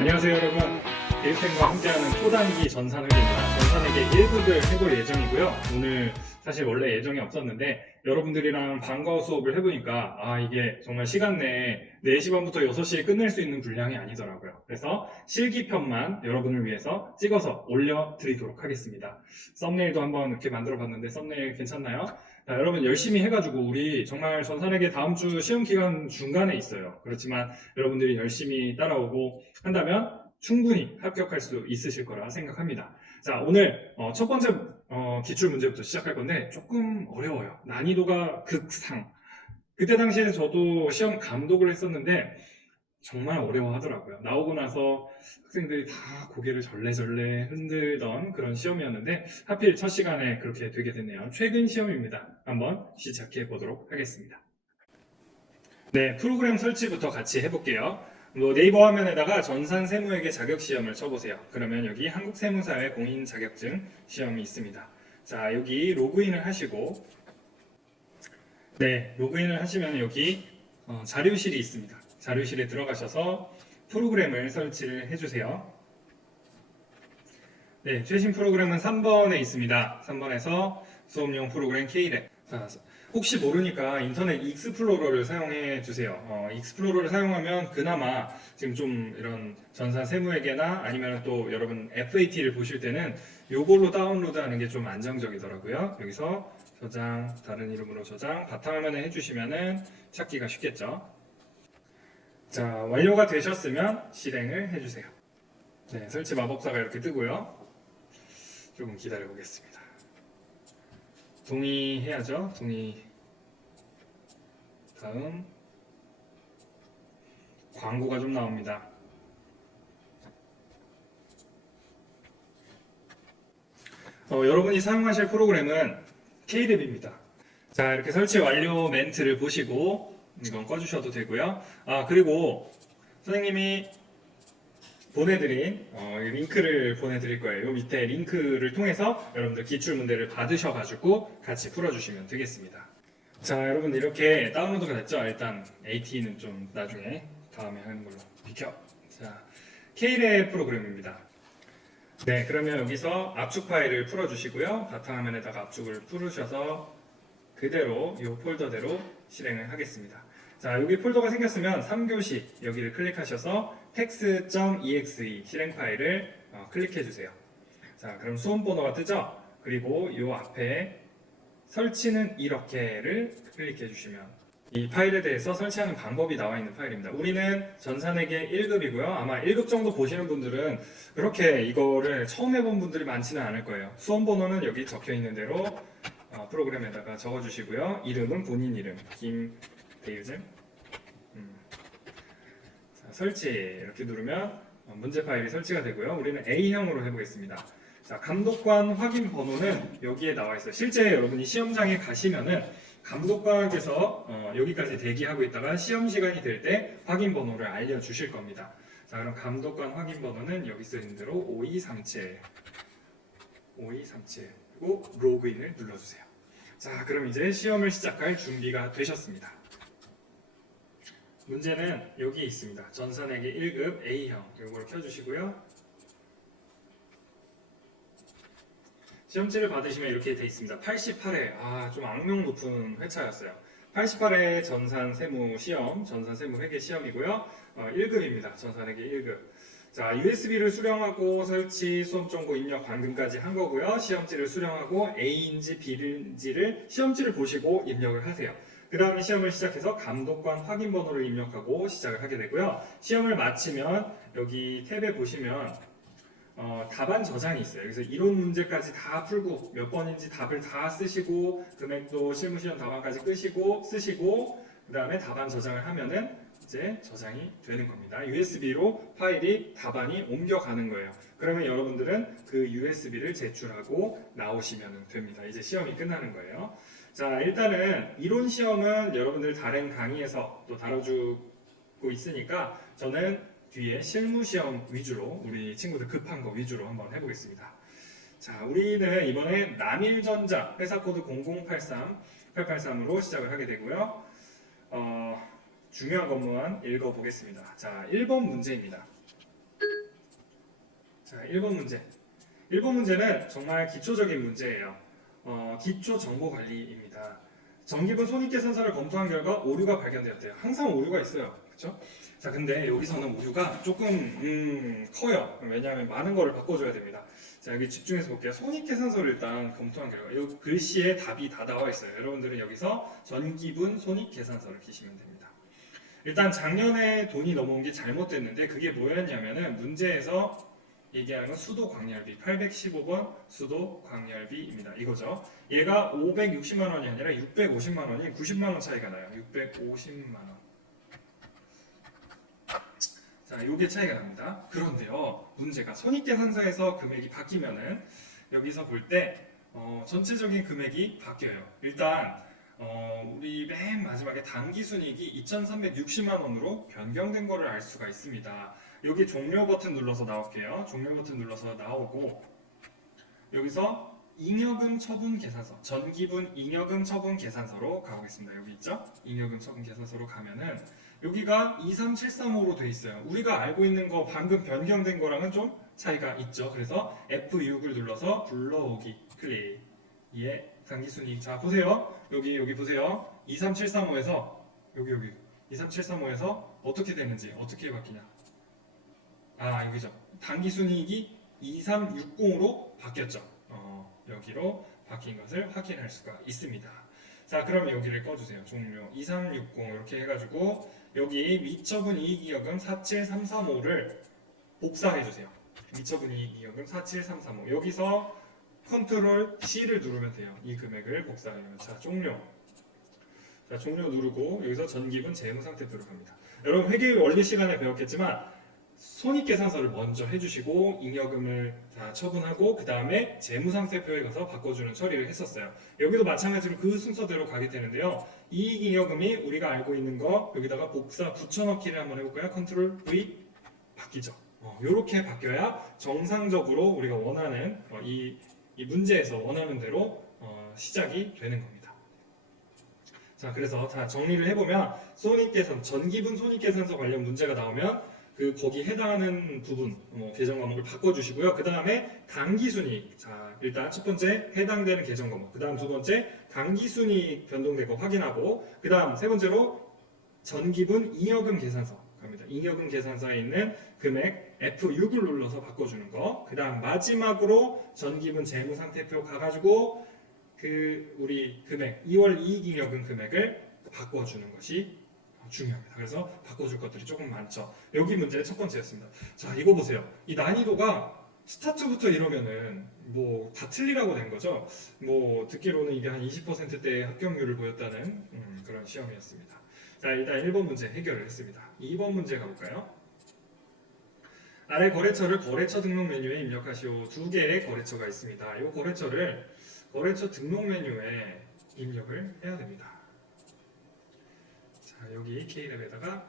안녕하세요 여러분, 대입생과 함께하는 초단기 전산회계입니다. 전산회계 1급을 해볼 예정이고요. 오늘 사실 원래 예정이 없었는데 여러분들이랑 방과 수업을 해보니까 이게 정말 시간 내에 4시 반부터 6시에 끝낼 수 있는 분량이 아니더라고요. 그래서 실기편만 여러분을 위해서 찍어서 올려드리도록 하겠습니다. 썸네일도 한번 이렇게 만들어봤는데 썸네일 괜찮나요? 자, 여러분 열심히 해가지고 우리 정말 전산회계 다음 주 시험 기간 중간에 있어요. 그렇지만 여러분들이 열심히 따라오고 한다면 충분히 합격할 수 있으실 거라 생각합니다. 자, 오늘 첫 번째 기출 문제부터 시작할 건데 조금 어려워요. 난이도가 극상. 그때 당시에 저도 시험 감독을 했었는데 정말 어려워하더라고요. 나오고 나서 학생들이 다 고개를 절레절레 흔들던 그런 시험이었는데 하필 첫 시간에 그렇게 되게 됐네요. 최근 시험입니다. 한번 시작해 보도록 하겠습니다. 네, 프로그램 설치부터 같이 해볼게요. 네이버 화면에다가 전산세무회계 자격시험을 쳐보세요. 그러면 여기 한국세무사회 공인 자격증 시험이 있습니다. 자, 여기 로그인을 하시고, 네, 로그인을 하시면 여기 자료실이 있습니다. 자료실에 들어가셔서 프로그램을 설치를 해주세요. 네, 최신 프로그램은 3번에 있습니다. 3번에서 수업용 프로그램 K랩. 혹시 모르니까 인터넷 익스플로러를 사용해 주세요. 익스플로러를 사용하면 그나마 지금 좀 이런 전산 세무회계나 아니면 또 여러분 FAT를 보실 때는 요걸로 다운로드 하는 게 좀 안정적이더라고요. 여기서 저장, 다른 이름으로 저장, 바탕화면에 해주시면은 찾기가 쉽겠죠. 자, 완료가 되셨으면 실행을 해주세요. 네, 설치 마법사가 이렇게 뜨고요. 조금 기다려 보겠습니다. 동의해야죠. 동의. 다음 광고가 좀 나옵니다. 여러분이 사용하실 프로그램은 K랩입니다. 자, 이렇게 설치 완료 멘트를 보시고 이건 꺼주셔도 되고요. 그리고 선생님이 보내드린 링크를 보내드릴 거예요. 요 밑에 링크를 통해서 여러분들 기출 문제를 받으셔가지고 같이 풀어주시면 되겠습니다. 자, 여러분 이렇게 다운로드가 됐죠? 일단 AT는 좀 나중에 다음에 하는 걸로 비켜. 자, K랩 프로그램입니다. 네, 그러면 여기서 압축 파일을 풀어주시고요. 바탕화면에다가 압축을 풀으셔서 그대로 이 폴더대로 실행을 하겠습니다. 자, 여기 폴더가 생겼으면 3교시 여기를 클릭하셔서 tex.exe 실행 파일을 클릭해 주세요. 자, 그럼 수험 번호가 뜨죠? 그리고 이 앞에 설치는 이렇게를 클릭해 주시면 이 파일에 대해서 설치하는 방법이 나와 있는 파일입니다. 우리는 전산회계 1급이고요. 아마 1급 정도 보시는 분들은 그렇게 이거를 처음 해본 분들이 많지는 않을 거예요. 수험 번호는 여기 적혀 있는 대로 프로그램에다가 적어주시고요. 이름은 본인 이름 김대유진. 설치 이렇게 누르면 문제 파일이 설치가 되고요. 우리는 A형으로 해보겠습니다. 자, 감독관 확인 번호는 여기에 나와 있어요. 실제 여러분이 시험장에 가시면은 감독관께서 여기까지 대기하고 있다가 시험 시간이 될 때 확인 번호를 알려주실 겁니다. 자, 그럼 감독관 확인 번호는 여기 써 있는 대로 5237 그리고 로그인을 눌러주세요. 자, 그럼 이제 시험을 시작할 준비가 되셨습니다. 문제는 여기 있습니다. 전산회계 1급 A형 이걸 켜주시고요. 시험지를 받으시면 이렇게 돼 있습니다. 88회 좀 악명 높은 회차였어요. 88회 전산 세무 시험, 전산 세무 회계 시험이고요. 1급입니다. 전산회계 1급. 자, USB를 수령하고 설치, 수험 정보 입력 방금까지 한 거고요. 시험지를 수령하고 A인지 B인지를 시험지를 보시고 입력을 하세요. 그 다음에 시험을 시작해서 감독관 확인 번호를 입력하고 시작을 하게 되고요. 시험을 마치면 여기 탭에 보시면 답안 저장이 있어요. 그래서 이론 문제까지 다 풀고 몇 번인지 답을 다 쓰시고 금액도 실무시험 답안까지 끄시고 쓰시고 그 다음에 답안 저장을 하면은 이제 저장이 되는 겁니다. USB로 파일이 답안이 옮겨가는 거예요. 그러면 여러분들은 그 USB를 제출하고 나오시면 됩니다. 이제 시험이 끝나는 거예요. 자, 일단은 이론 시험은 여러분들 다른 강의에서 또 다뤄주고 있으니까 저는 뒤에 실무 시험 위주로 우리 친구들 급한 거 위주로 한번 해보겠습니다. 자, 우리는 이번에 남일전자 회사 코드 883으로 시작을 하게 되고요. 중요한 것만 읽어보겠습니다. 자, 1번 문제입니다. 자, 1번 문제. 1번 문제는 정말 기초적인 문제예요. 기초 정보 관리입니다. 전기분 손익계산서를 검토한 결과 오류가 발견되었대요. 항상 오류가 있어요. 그렇죠? 자, 근데 여기서는 오류가 조금 커요. 왜냐하면 많은 거를 바꿔줘야 됩니다. 자, 여기 집중해서 볼게요. 손익계산서를 일단 검토한 결과 이 글씨에 답이 다 나와 있어요. 여러분들은 여기서 전기분 손익계산서를 키시면 됩니다. 일단 작년에 돈이 넘어온 게 잘못됐는데 그게 뭐였냐면은 문제에서 얘기하는 건 수도 광열비 815번 수도 광열비입니다. 이거죠. 얘가 560만 원이 아니라 650만 원이 90만 원 차이가 나요. 650만 원. 자, 요게 차이가 납니다. 그런데요, 문제가 손익계산서에서 금액이 바뀌면은 여기서 볼 때 전체적인 금액이 바뀌어요. 일단 우리 맨 마지막에 당기순이익이 2,360만 원으로 변경된 거를 알 수가 있습니다. 여기 종료 버튼 눌러서 나올게요. 종료 버튼 눌러서 나오고 여기서 잉여금 처분 계산서, 전기분 잉여금 처분 계산서로 가보겠습니다. 여기 있죠? 잉여금 처분 계산서로 가면은 여기가 23735로 돼 있어요. 우리가 알고 있는 거 방금 변경된 거랑은 좀 차이가 있죠. 그래서 F6을 눌러서 불러오기 클릭. 예, 당기순이익. 자, 보세요. 여기 보세요. 23735에서 여기 23735에서 어떻게 되는지 어떻게 바뀌냐? 아, 여기죠. 당기순이익이 2360으로 바뀌었죠. 여기로 바뀐 것을 확인할 수가 있습니다. 자, 그럼 여기를 꺼주세요. 종료 2360 이렇게 해가지고 여기 미처분 이익이익금 47335를 복사해주세요. 미처분 이익이익금 47335 여기서 컨트롤 C를 누르면 돼요. 이 금액을 복사하려면. 자, 종료. 자, 종료 누르고 여기서 전기분 재무상태표로 갑니다. 여러분 회계 원리 시간에 배웠겠지만 손익계산서를 먼저 해주시고 잉여금을 다 처분하고 그 다음에 재무상태표에 가서 바꿔주는 처리를 했었어요. 여기도 마찬가지로 그 순서대로 가게 되는데요. 이익잉여금이 우리가 알고 있는 거 여기다가 복사 붙여넣기를 한번 해볼까요? 컨트롤 V 바뀌죠. 이렇게 바뀌어야 정상적으로 우리가 원하는 이 문제에서 원하는 대로 시작이 되는 겁니다. 자, 그래서 다 정리를 해보면 손익계산, 전기분 손익계산서 관련 문제가 나오면 거기 해당하는 부분 계정 과목을 바꿔주시고요. 그 다음에 당기순이익. 자, 일단 첫 번째 해당되는 계정 과목. 그 다음 두 번째 당기순이익 변동된 거 확인하고 그 다음 세 번째로 전기분 잉여금 계산서 갑니다. 잉여금 계산서에 있는 금액 F6을 눌러서 바꿔주는 거. 그 다음 마지막으로 전기분 재무상태표 가가지고 우리 금액 2월 이익잉여금 금액을 바꿔주는 것이 중요합니다. 그래서 바꿔줄 것들이 조금 많죠. 여기 문제 첫 번째였습니다. 자, 이거 보세요. 이 난이도가 스타트부터 이러면은 뭐 다 틀리라고 된 거죠. 뭐 듣기로는 이게 한 20%대의 합격률을 보였다는 그런 시험이었습니다. 자, 일단 1번 문제 해결을 했습니다. 2번 문제 가볼까요? 아래 거래처를 거래처 등록 메뉴에 입력하시오. 두 개의 거래처가 있습니다. 이 거래처를 거래처 등록 메뉴에 입력을 해야 됩니다. 자, 여기 K랩에다가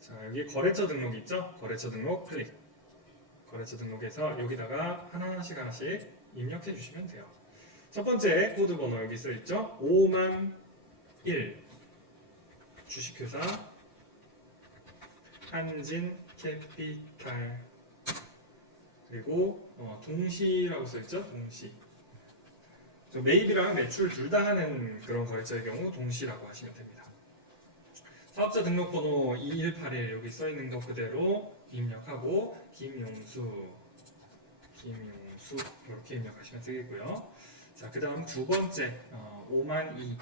자, 여기 거래처 등록 있죠? 거래처 등록 클릭. 거래처 등록해서 여기다가 하나씩 입력해 주시면 돼요. 첫 번째 코드 번호 여기 써 있죠? 5만1 주식회사 한진캐피탈 그리고 동시라고 써 있죠? 동시. 매입이랑 매출 둘 다 하는 그런 거래처의 경우 동시라고 하시면 됩니다. 사업자 등록번호 2181 여기 써 있는 거 그대로 입력하고 김용수 이렇게 입력하시면 되겠고요. 자, 그 다음 두 번째 5만2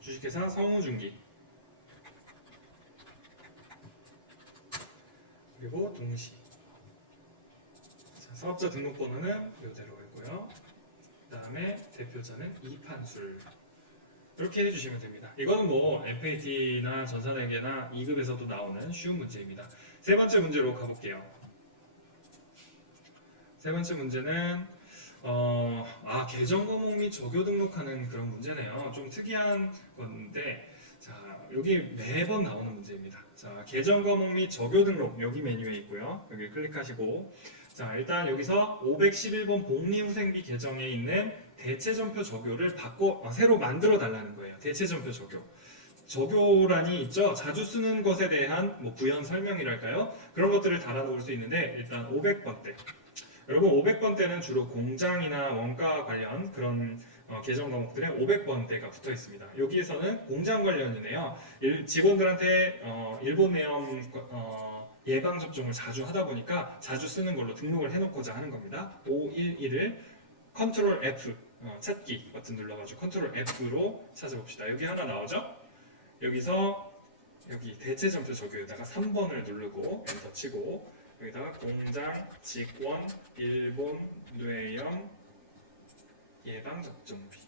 주식회사 성우중기 그리고 동시. 자, 사업자 등록번호는 이대로이고요. 그 다음에 대표자는 이판술 이렇게 해주시면 됩니다. 이거는 뭐 FAT나 전산회계나 2급에서도 나오는 쉬운 문제입니다. 세 번째 문제로 가볼게요. 세 번째 문제는 계정 과목 및 적요 등록하는 그런 문제네요. 좀 특이한 건데 자, 여기 매번 나오는 문제입니다. 자, 계정 과목 및 적요 등록 여기 메뉴에 있고요. 여기 클릭하시고 자, 일단 여기서 511번 복리후생비 계정에 있는 대체전표 적요를 새로 만들어 달라는 거예요. 대체전표 적요. 적요란이 있죠. 자주 쓰는 것에 대한 뭐 부연 설명이랄까요? 그런 것들을 달아놓을 수 있는데 일단 500번대. 여러분 500번대는 주로 공장이나 원가 관련 그런 계정 과목들에 500번대가 붙어 있습니다. 여기에서는 공장 관련이네요. 직원들한테 일본내염 예방 접종을 자주 하다 보니까 자주 쓰는 걸로 등록을 해놓고자 하는 겁니다. 511을 컨트롤 F 찾기 버튼 눌러가지고 컨트롤 F로 찾아봅시다. 여기 하나 나오죠? 여기서 여기 대체점표 적용에다가 3번을 누르고 엔터 치고 여기다가 공장 직원 일본 뇌염 예방접종비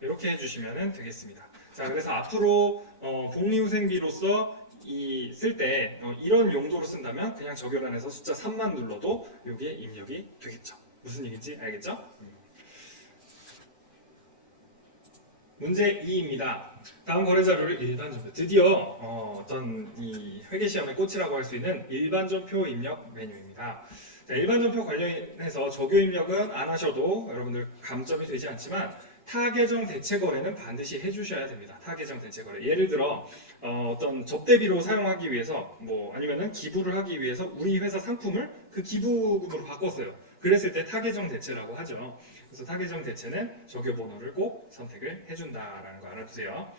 이렇게 해주시면 되겠습니다. 자, 그래서 앞으로 복리후생비로서 쓸 때 이런 용도로 쓴다면 그냥 적요란에서 숫자 3만 눌러도 이게 입력이 되겠죠. 무슨 얘기인지 알겠죠? 문제 2입니다. 다음 거래 자료를 일반전표. 드디어 어떤 이 회계시험의 꽃이라고 할 수 있는 일반전표 입력 메뉴입니다. 자, 일반전표 관련해서 적요 입력은 안 하셔도 여러분들 감점이 되지 않지만 타계정 대체 거래는 반드시 해주셔야 됩니다. 타계정 대체 거래. 예를 들어 어떤 접대비로 사용하기 위해서 뭐 아니면은 기부를 하기 위해서 우리 회사 상품을 그 기부금으로 바꿨어요. 그랬을 때 타계정 대체라고 하죠. 그래서 타계정 대체는 적요 번호를 꼭 선택을 해준다라는 거 알아두세요.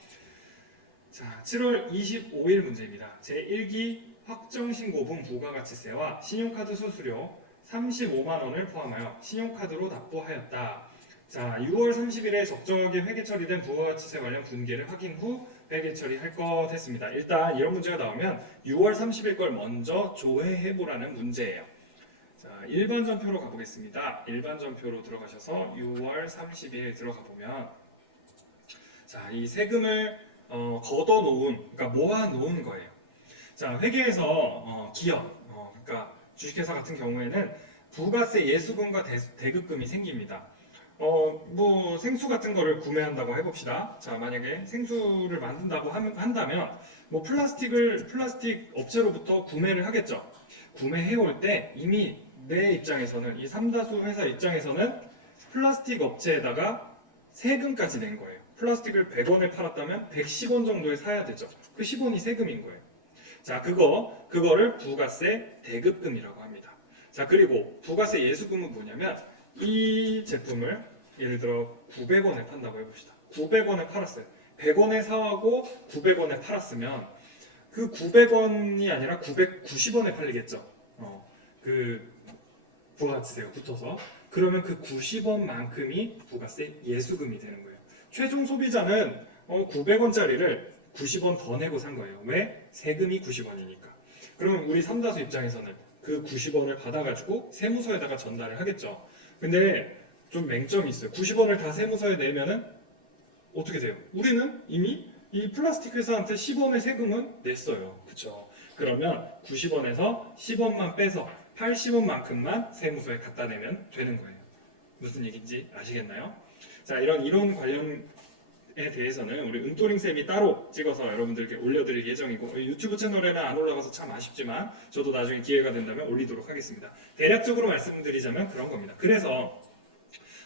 자, 7월 25일 문제입니다. 제1기 확정신고분 부가가치세와 신용카드 수수료 35만 원을 포함하여 신용카드로 납부하였다. 자, 6월 30일에 적정하게 회계 처리된 부가가치세 관련 분계를 확인 후 회계 처리할 것 했습니다. 일단 이런 문제가 나오면 6월 30일 걸 먼저 조회해보라는 문제예요. 자, 일반전표로 가보겠습니다. 일반전표로 들어가셔서 6월 30일 들어가 보면 자, 이 세금을 걷어놓은, 그러니까 모아놓은 거예요. 자, 회계에서 기업, 그러니까 주식회사 같은 경우에는 부가세 예수금과 대급금이 생깁니다. 뭐 생수 같은 거를 구매한다고 해봅시다. 자, 만약에 생수를 만든다고 한다면 뭐 플라스틱 업체로부터 구매를 하겠죠. 구매해올 때 이미 내 입장에서는 이 삼다수 회사 입장에서는 플라스틱 업체에다가 세금까지 낸 거예요. 플라스틱을 100원에 팔았다면 110원 정도에 사야 되죠. 그 10원이 세금인 거예요. 자, 그거를 부가세 대급금이라고 합니다. 자, 그리고 부가세 예수금은 뭐냐면 이 제품을 예를 들어 900원에 판다고 해봅시다. 900원에 팔았어요. 100원에 사고 900원에 팔았으면 그 900원이 아니라 990원에 팔리겠죠. 그 부가가치세가 붙어서 그러면 그 90원만큼이 부가세 예수금이 되는 거예요. 최종 소비자는 900원짜리를 90원 더 내고 산 거예요. 왜? 세금이 90원이니까. 그러면 우리 삼다수 입장에서는 그 90원을 받아가지고 세무서에다가 전달을 하겠죠. 근데 좀 맹점이 있어요. 90원을 다 세무서에 내면은 어떻게 돼요? 우리는 이미 이 플라스틱 회사한테 10원의 세금은 냈어요. 그쵸? 그러면 90원에서 10원만 빼서 80원만큼만 세무서에 갖다 내면 되는 거예요. 무슨 얘기인지 아시겠나요? 자, 이런 이론 관련에 대해서는 우리 은토링쌤이 따로 찍어서 여러분들께 올려드릴 예정이고 유튜브 채널에는 안 올라가서 참 아쉽지만 저도 나중에 기회가 된다면 올리도록 하겠습니다. 대략적으로 말씀드리자면 그런 겁니다. 그래서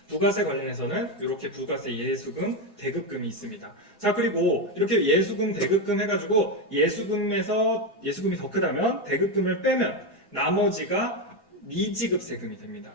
부가세 관련해서는 이렇게 부가세 예수금, 대급금이 있습니다. 자, 그리고 이렇게 예수금, 대급금 해가지고 예수금이 더 크다면 대급금을 빼면 나머지가 미지급 세금이 됩니다.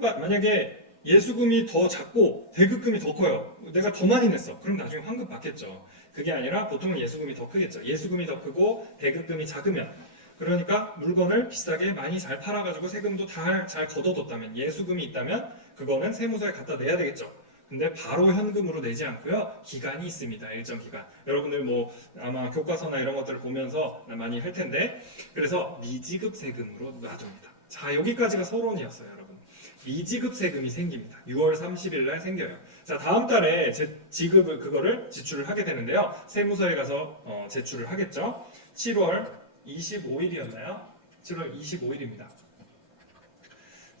만약에 예수금이 더 작고 대급금이 더 커요. 내가 더 많이 냈어. 그럼 나중에 환급 받겠죠. 그게 아니라 보통은 예수금이 더 크겠죠. 예수금이 더 크고 대급금이 작으면 그러니까 물건을 비싸게 많이 잘 팔아가지고 세금도 다 잘 걷어뒀다면 예수금이 있다면 그거는 세무서에 갖다 내야 되겠죠. 근데 바로 현금으로 내지 않고요. 기간이 있습니다. 일정 기간. 여러분들 뭐 아마 교과서나 이런 것들을 보면서 많이 할 텐데 그래서 미지급 세금으로 놔줍니다. 자, 여기까지가 서론이었어요, 여러분. 미지급 세금이 생깁니다. 6월 30일 날 생겨요. 자, 다음 달에 지급을 그거를 지출을 하게 되는데요. 세무서에 가서 제출을 하겠죠. 7월 25일이었나요? 7월 25일입니다.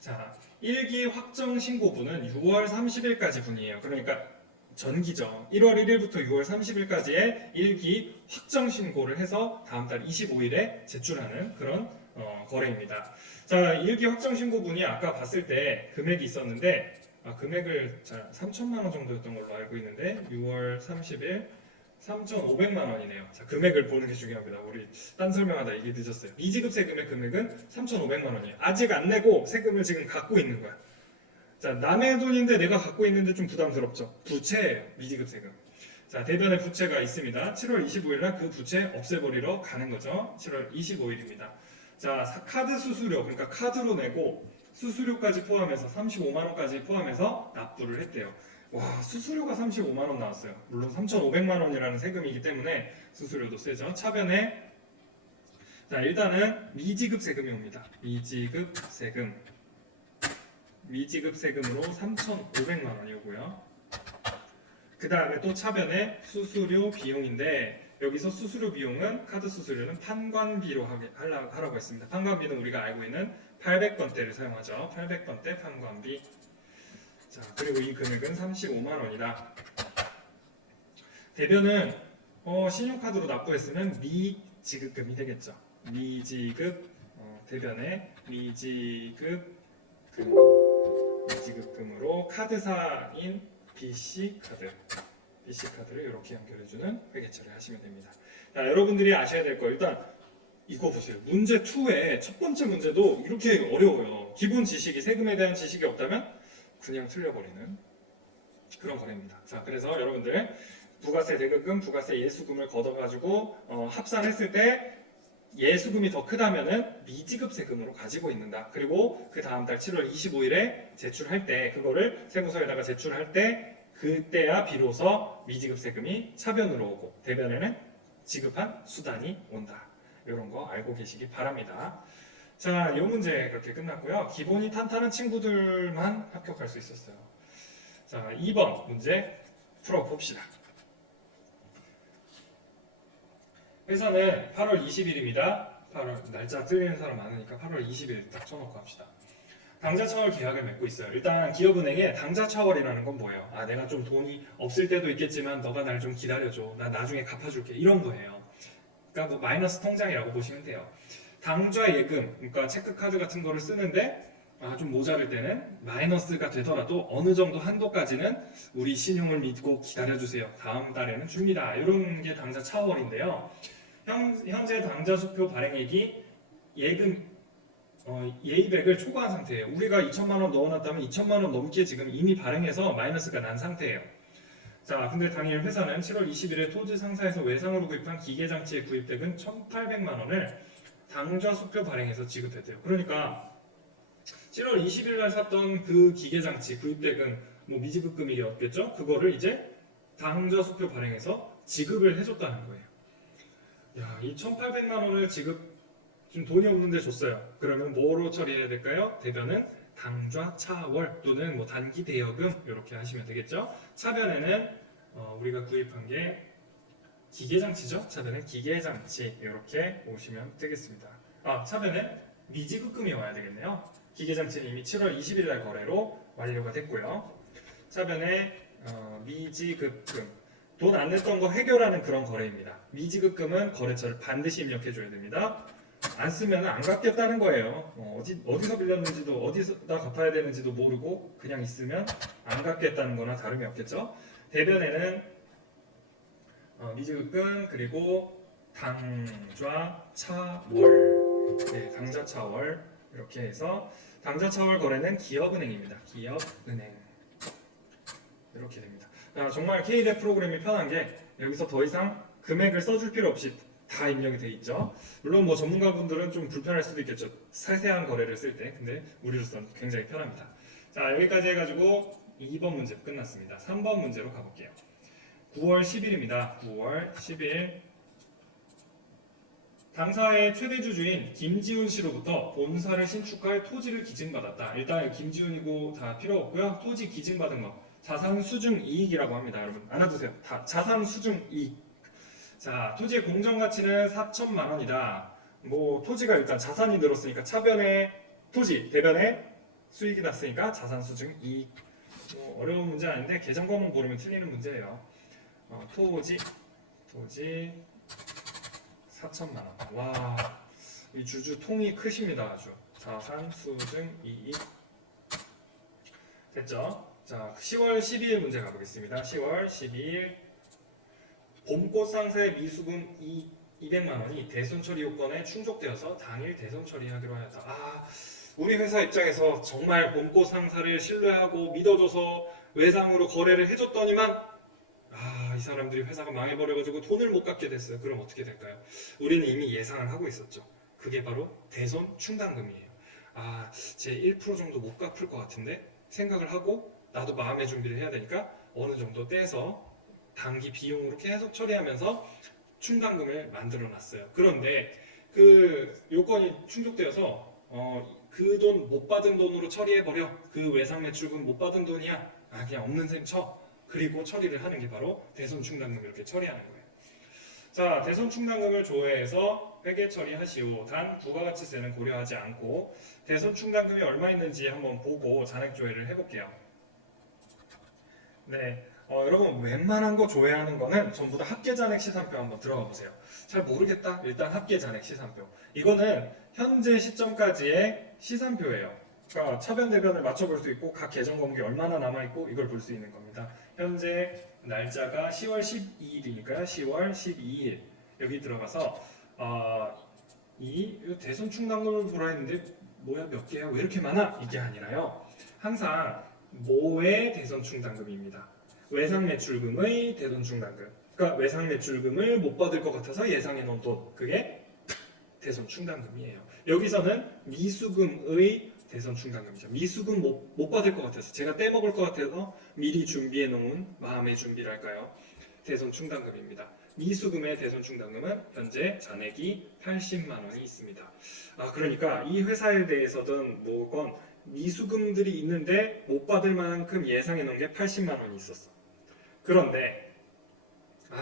자, 1기 확정 신고분은 6월 30일까지 분이에요. 그러니까 전기죠. 1월 1일부터 6월 30일까지의 1기 확정 신고를 해서 다음 달 25일에 제출하는 그런 거래입니다. 자, 1기 확정 신고분이 아까 봤을 때 금액이 있었는데 금액을 3천만 원 정도였던 걸로 알고 있는데 6월 30일 3,500만 원이네요. 자, 금액을 보는 게 중요합니다. 우리 딴 설명하다 이게 늦었어요. 미지급 세금의 금액은 3,500만 원이에요. 아직 안 내고 세금을 지금 갖고 있는 거야. 자, 남의 돈인데 내가 갖고 있는데 좀 부담스럽죠. 부채예요. 미지급 세금. 자, 대변에 부채가 있습니다. 7월 25일 날 그 부채 없애버리러 가는 거죠. 7월 25일입니다. 자, 카드 수수료, 그러니까 카드로 내고 수수료까지 포함해서 35만 원까지 포함해서 납부를 했대요. 와, 수수료가 35만 원 나왔어요. 물론 3,500만 원이라는 세금이기 때문에 수수료도 세죠. 차변에 자, 일단은 미지급 세금이 옵니다. 미지급 세금. 미지급 세금으로 3,500만 원이고요. 그 다음에 또 차변에 수수료 비용인데 여기서 수수료 비용은 카드 수수료는 판관비로 하라고 했습니다. 판관비는 우리가 알고 있는 800번대를 사용하죠. 800번대 판관비. 자, 그리고 이 금액은 35만 원이다. 대변은 신용카드로 납부했으면 미지급금이 되겠죠. 미지급 대변에 미지급금으로 카드사인 BC카드를 이렇게 연결해주는 회계처리를 하시면 됩니다. 자, 여러분들이 아셔야 될 거 일단 이거 보세요. 문제 2의 첫 번째 문제도 이렇게 어려워요. 기본 지식이 세금에 대한 지식이 없다면 그냥 틀려버리는 그런 거래입니다. 자, 그래서 여러분들 부가세 대금금, 부가세 예수금을 걷어가지고 합산했을 때 예수금이 더 크다면은 미지급 세금으로 가지고 있는다. 그리고 그 다음 달 7월 25일에 제출할 때 그거를 세무서에다가 제출할 때 그때야 비로소 미지급 세금이 차변으로 오고 대변에는 지급한 수단이 온다. 이런 거 알고 계시기 바랍니다. 자, 이 문제 그렇게 끝났고요. 기본이 탄탄한 친구들만 합격할 수 있었어요. 자, 2번 문제 풀어봅시다. 회사는 8월 20일입니다. 8월 날짜 틀리는 사람 많으니까 8월 20일 딱 쳐놓고 합시다. 당좌차월 계약을 맺고 있어요. 일단 기업은행에 당좌차월이라는 건 뭐예요? 내가 좀 돈이 없을 때도 있겠지만 너가 날 좀 기다려줘. 나 나중에 갚아줄게. 이런 거예요. 그러니까 뭐 마이너스 통장이라고 보시면 돼요. 당좌 예금, 그러니까 체크카드 같은 거를 쓰는데 좀 모자랄 때는 마이너스가 되더라도 어느 정도 한도까지는 우리 신용을 믿고 기다려주세요. 다음 달에는 줍니다. 이런 게 당좌 차월인데요. 현재 당좌 수표 발행액이 예금 예입액을 초과한 상태예요. 우리가 2천만 원 넣어놨다면 2천만 원 넘게 지금 이미 발행해서 마이너스가 난 상태예요. 자, 근데 당일 회사는 7월 20일에 토지 상사에서 외상으로 구입한 기계장치의 구입액은 1,800만 원을 당좌 수표 발행해서 지급했대요. 그러니까 7월 20일 날 샀던 그 기계장치 구입액은 뭐 미지급금이었겠죠? 그거를 이제 당좌 수표 발행해서 지급을 해줬다는 거예요. 야, 이 1,800만 원을 지금 돈이 없는데 줬어요. 그러면 뭐로 처리해야 될까요? 대변은 당좌 차월 또는 뭐 단기 대여금 이렇게 하시면 되겠죠. 차변에는 우리가 구입한 게 기계장치죠. 차변은 기계장치 이렇게 오시면 되겠습니다. 차변은 미지급금이 와야 되겠네요. 기계장치는 이미 7월 20일 날 거래로 완료가 됐고요. 차변에 미지급금 돈 안 냈던 거 해결하는 그런 거래입니다. 미지급금은 거래처를 반드시 입력해 줘야 됩니다. 안 쓰면 안 갚겠다는 거예요. 어디서 빌렸는지도 어디다 갚아야 되는지도 모르고 그냥 있으면 안 갚겠다는 거나 다름이 없겠죠. 대변에는 미지급금 그리고 당좌 차월 당좌 차월 이렇게 해서 당좌 차월 거래는 기업은행입니다. 기업은행 이렇게 됩니다. 정말 K랩 프로그램이 편한 게 여기서 더 이상 금액을 써줄 필요 없이 다 입력이 돼 있죠. 물론 뭐 전문가분들은 좀 불편할 수도 있겠죠. 세세한 거래를 쓸 때. 근데 우리로서는 굉장히 편합니다. 자, 여기까지 해가지고 2번 문제 끝났습니다. 3번 문제로 가볼게요. 9월 10일입니다. 9월 10일 당사의 최대 주주인 김지훈 씨로부터 본사를 신축할 토지를 기증받았다. 일단 김지훈이고 다 필요 없고요. 토지 기증받은 거 자산 수증 이익이라고 합니다. 여러분 알아두세요. 다 자산 수증 이익. 자, 토지의 공정 가치는 4천만 원이다. 뭐 토지가 일단 자산이 늘었으니까 차변에 토지, 대변에 수익이 났으니까 자산 수증 이익. 뭐 어려운 문제 아닌데 계정 과목 모르면 틀리는 문제예요. 토지 4천만 원. 와, 이 주주 통이 크십니다. 아주. 자산 수증 이익 됐죠? 자, 10월 12일 문제 가보겠습니다. 10월 12일 봄꽃 상사의 미수금 200만 원이 대손 처리 요건에 충족되어서 당일 대손 처리하기로 하였다. 우리 회사 입장에서 정말 봄꽃 상사를 신뢰하고 믿어줘서 외상으로 거래를 해줬더니만 이 사람들이 회사가 망해버려가지고 돈을 못 갚게 됐어요. 그럼 어떻게 될까요? 우리는 이미 예상을 하고 있었죠. 그게 바로 대손 충당금이에요. 제 1% 정도 못 갚을 것 같은데 생각을 하고 나도 마음의 준비를 해야 되니까 어느 정도 떼서 단기 비용으로 계속 처리하면서 충당금을 만들어 놨어요. 그런데 그 요건이 충족되어서 그 돈 못 받은 돈으로 처리해버려. 그 외상 매출금 못 받은 돈이야. 그냥 없는 셈 쳐. 그리고 처리를 하는 게 바로 대손 충당금 이렇게 처리하는 거예요. 자, 대손 충당금을 조회해서 회계 처리하시오. 단 부가가치세는 고려하지 않고 대손 충당금이 얼마 있는지 한번 보고 잔액 조회를 해볼게요. 네, 여러분 웬만한 거 조회하는 거는 전부 다 합계잔액 시산표 한번 들어가 보세요. 잘 모르겠다? 일단 합계잔액 시산표. 이거는 현재 시점까지의 시산표예요. 그러니까 차변 대변을 맞춰볼 수 있고 각 계정 과목이 얼마나 남아있고 이걸 볼 수 있는 겁니다. 현재 날짜가 10월 12일이니까요. 10월 12일 여기 들어가서 이 대손 충당금을 보라 했는데 뭐야 몇 개야? 왜 이렇게 많아? 이게 아니라요. 항상 뭐의 대손 충당금입니다. 외상 매출금의 대손 충당금. 그러니까 외상 매출금을 못 받을 것 같아서 예상해 놓은 돈. 그게 대손 충당금이에요. 여기서는 미수금의 대손 충당금이죠. 미수금 못 받을 것 같아서 제가 떼먹을 것 같아서 미리 준비해 놓은 마음의 준비랄까요? 대손 충당금입니다. 미수금의 대손 충당금은 현재 잔액이 80만 원이 있습니다. 그러니까 이 회사에 대해서든 뭐건 미수금들이 있는데 못 받을 만큼 예상해 놓은 게 80만 원이 있었어. 그런데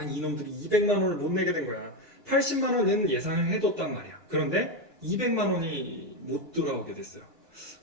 이놈들이 200만 원을 못 내게 된 거야. 80만 원은 예상을 해뒀단 말이야. 그런데 200만 원이 못 돌아오게 됐어요.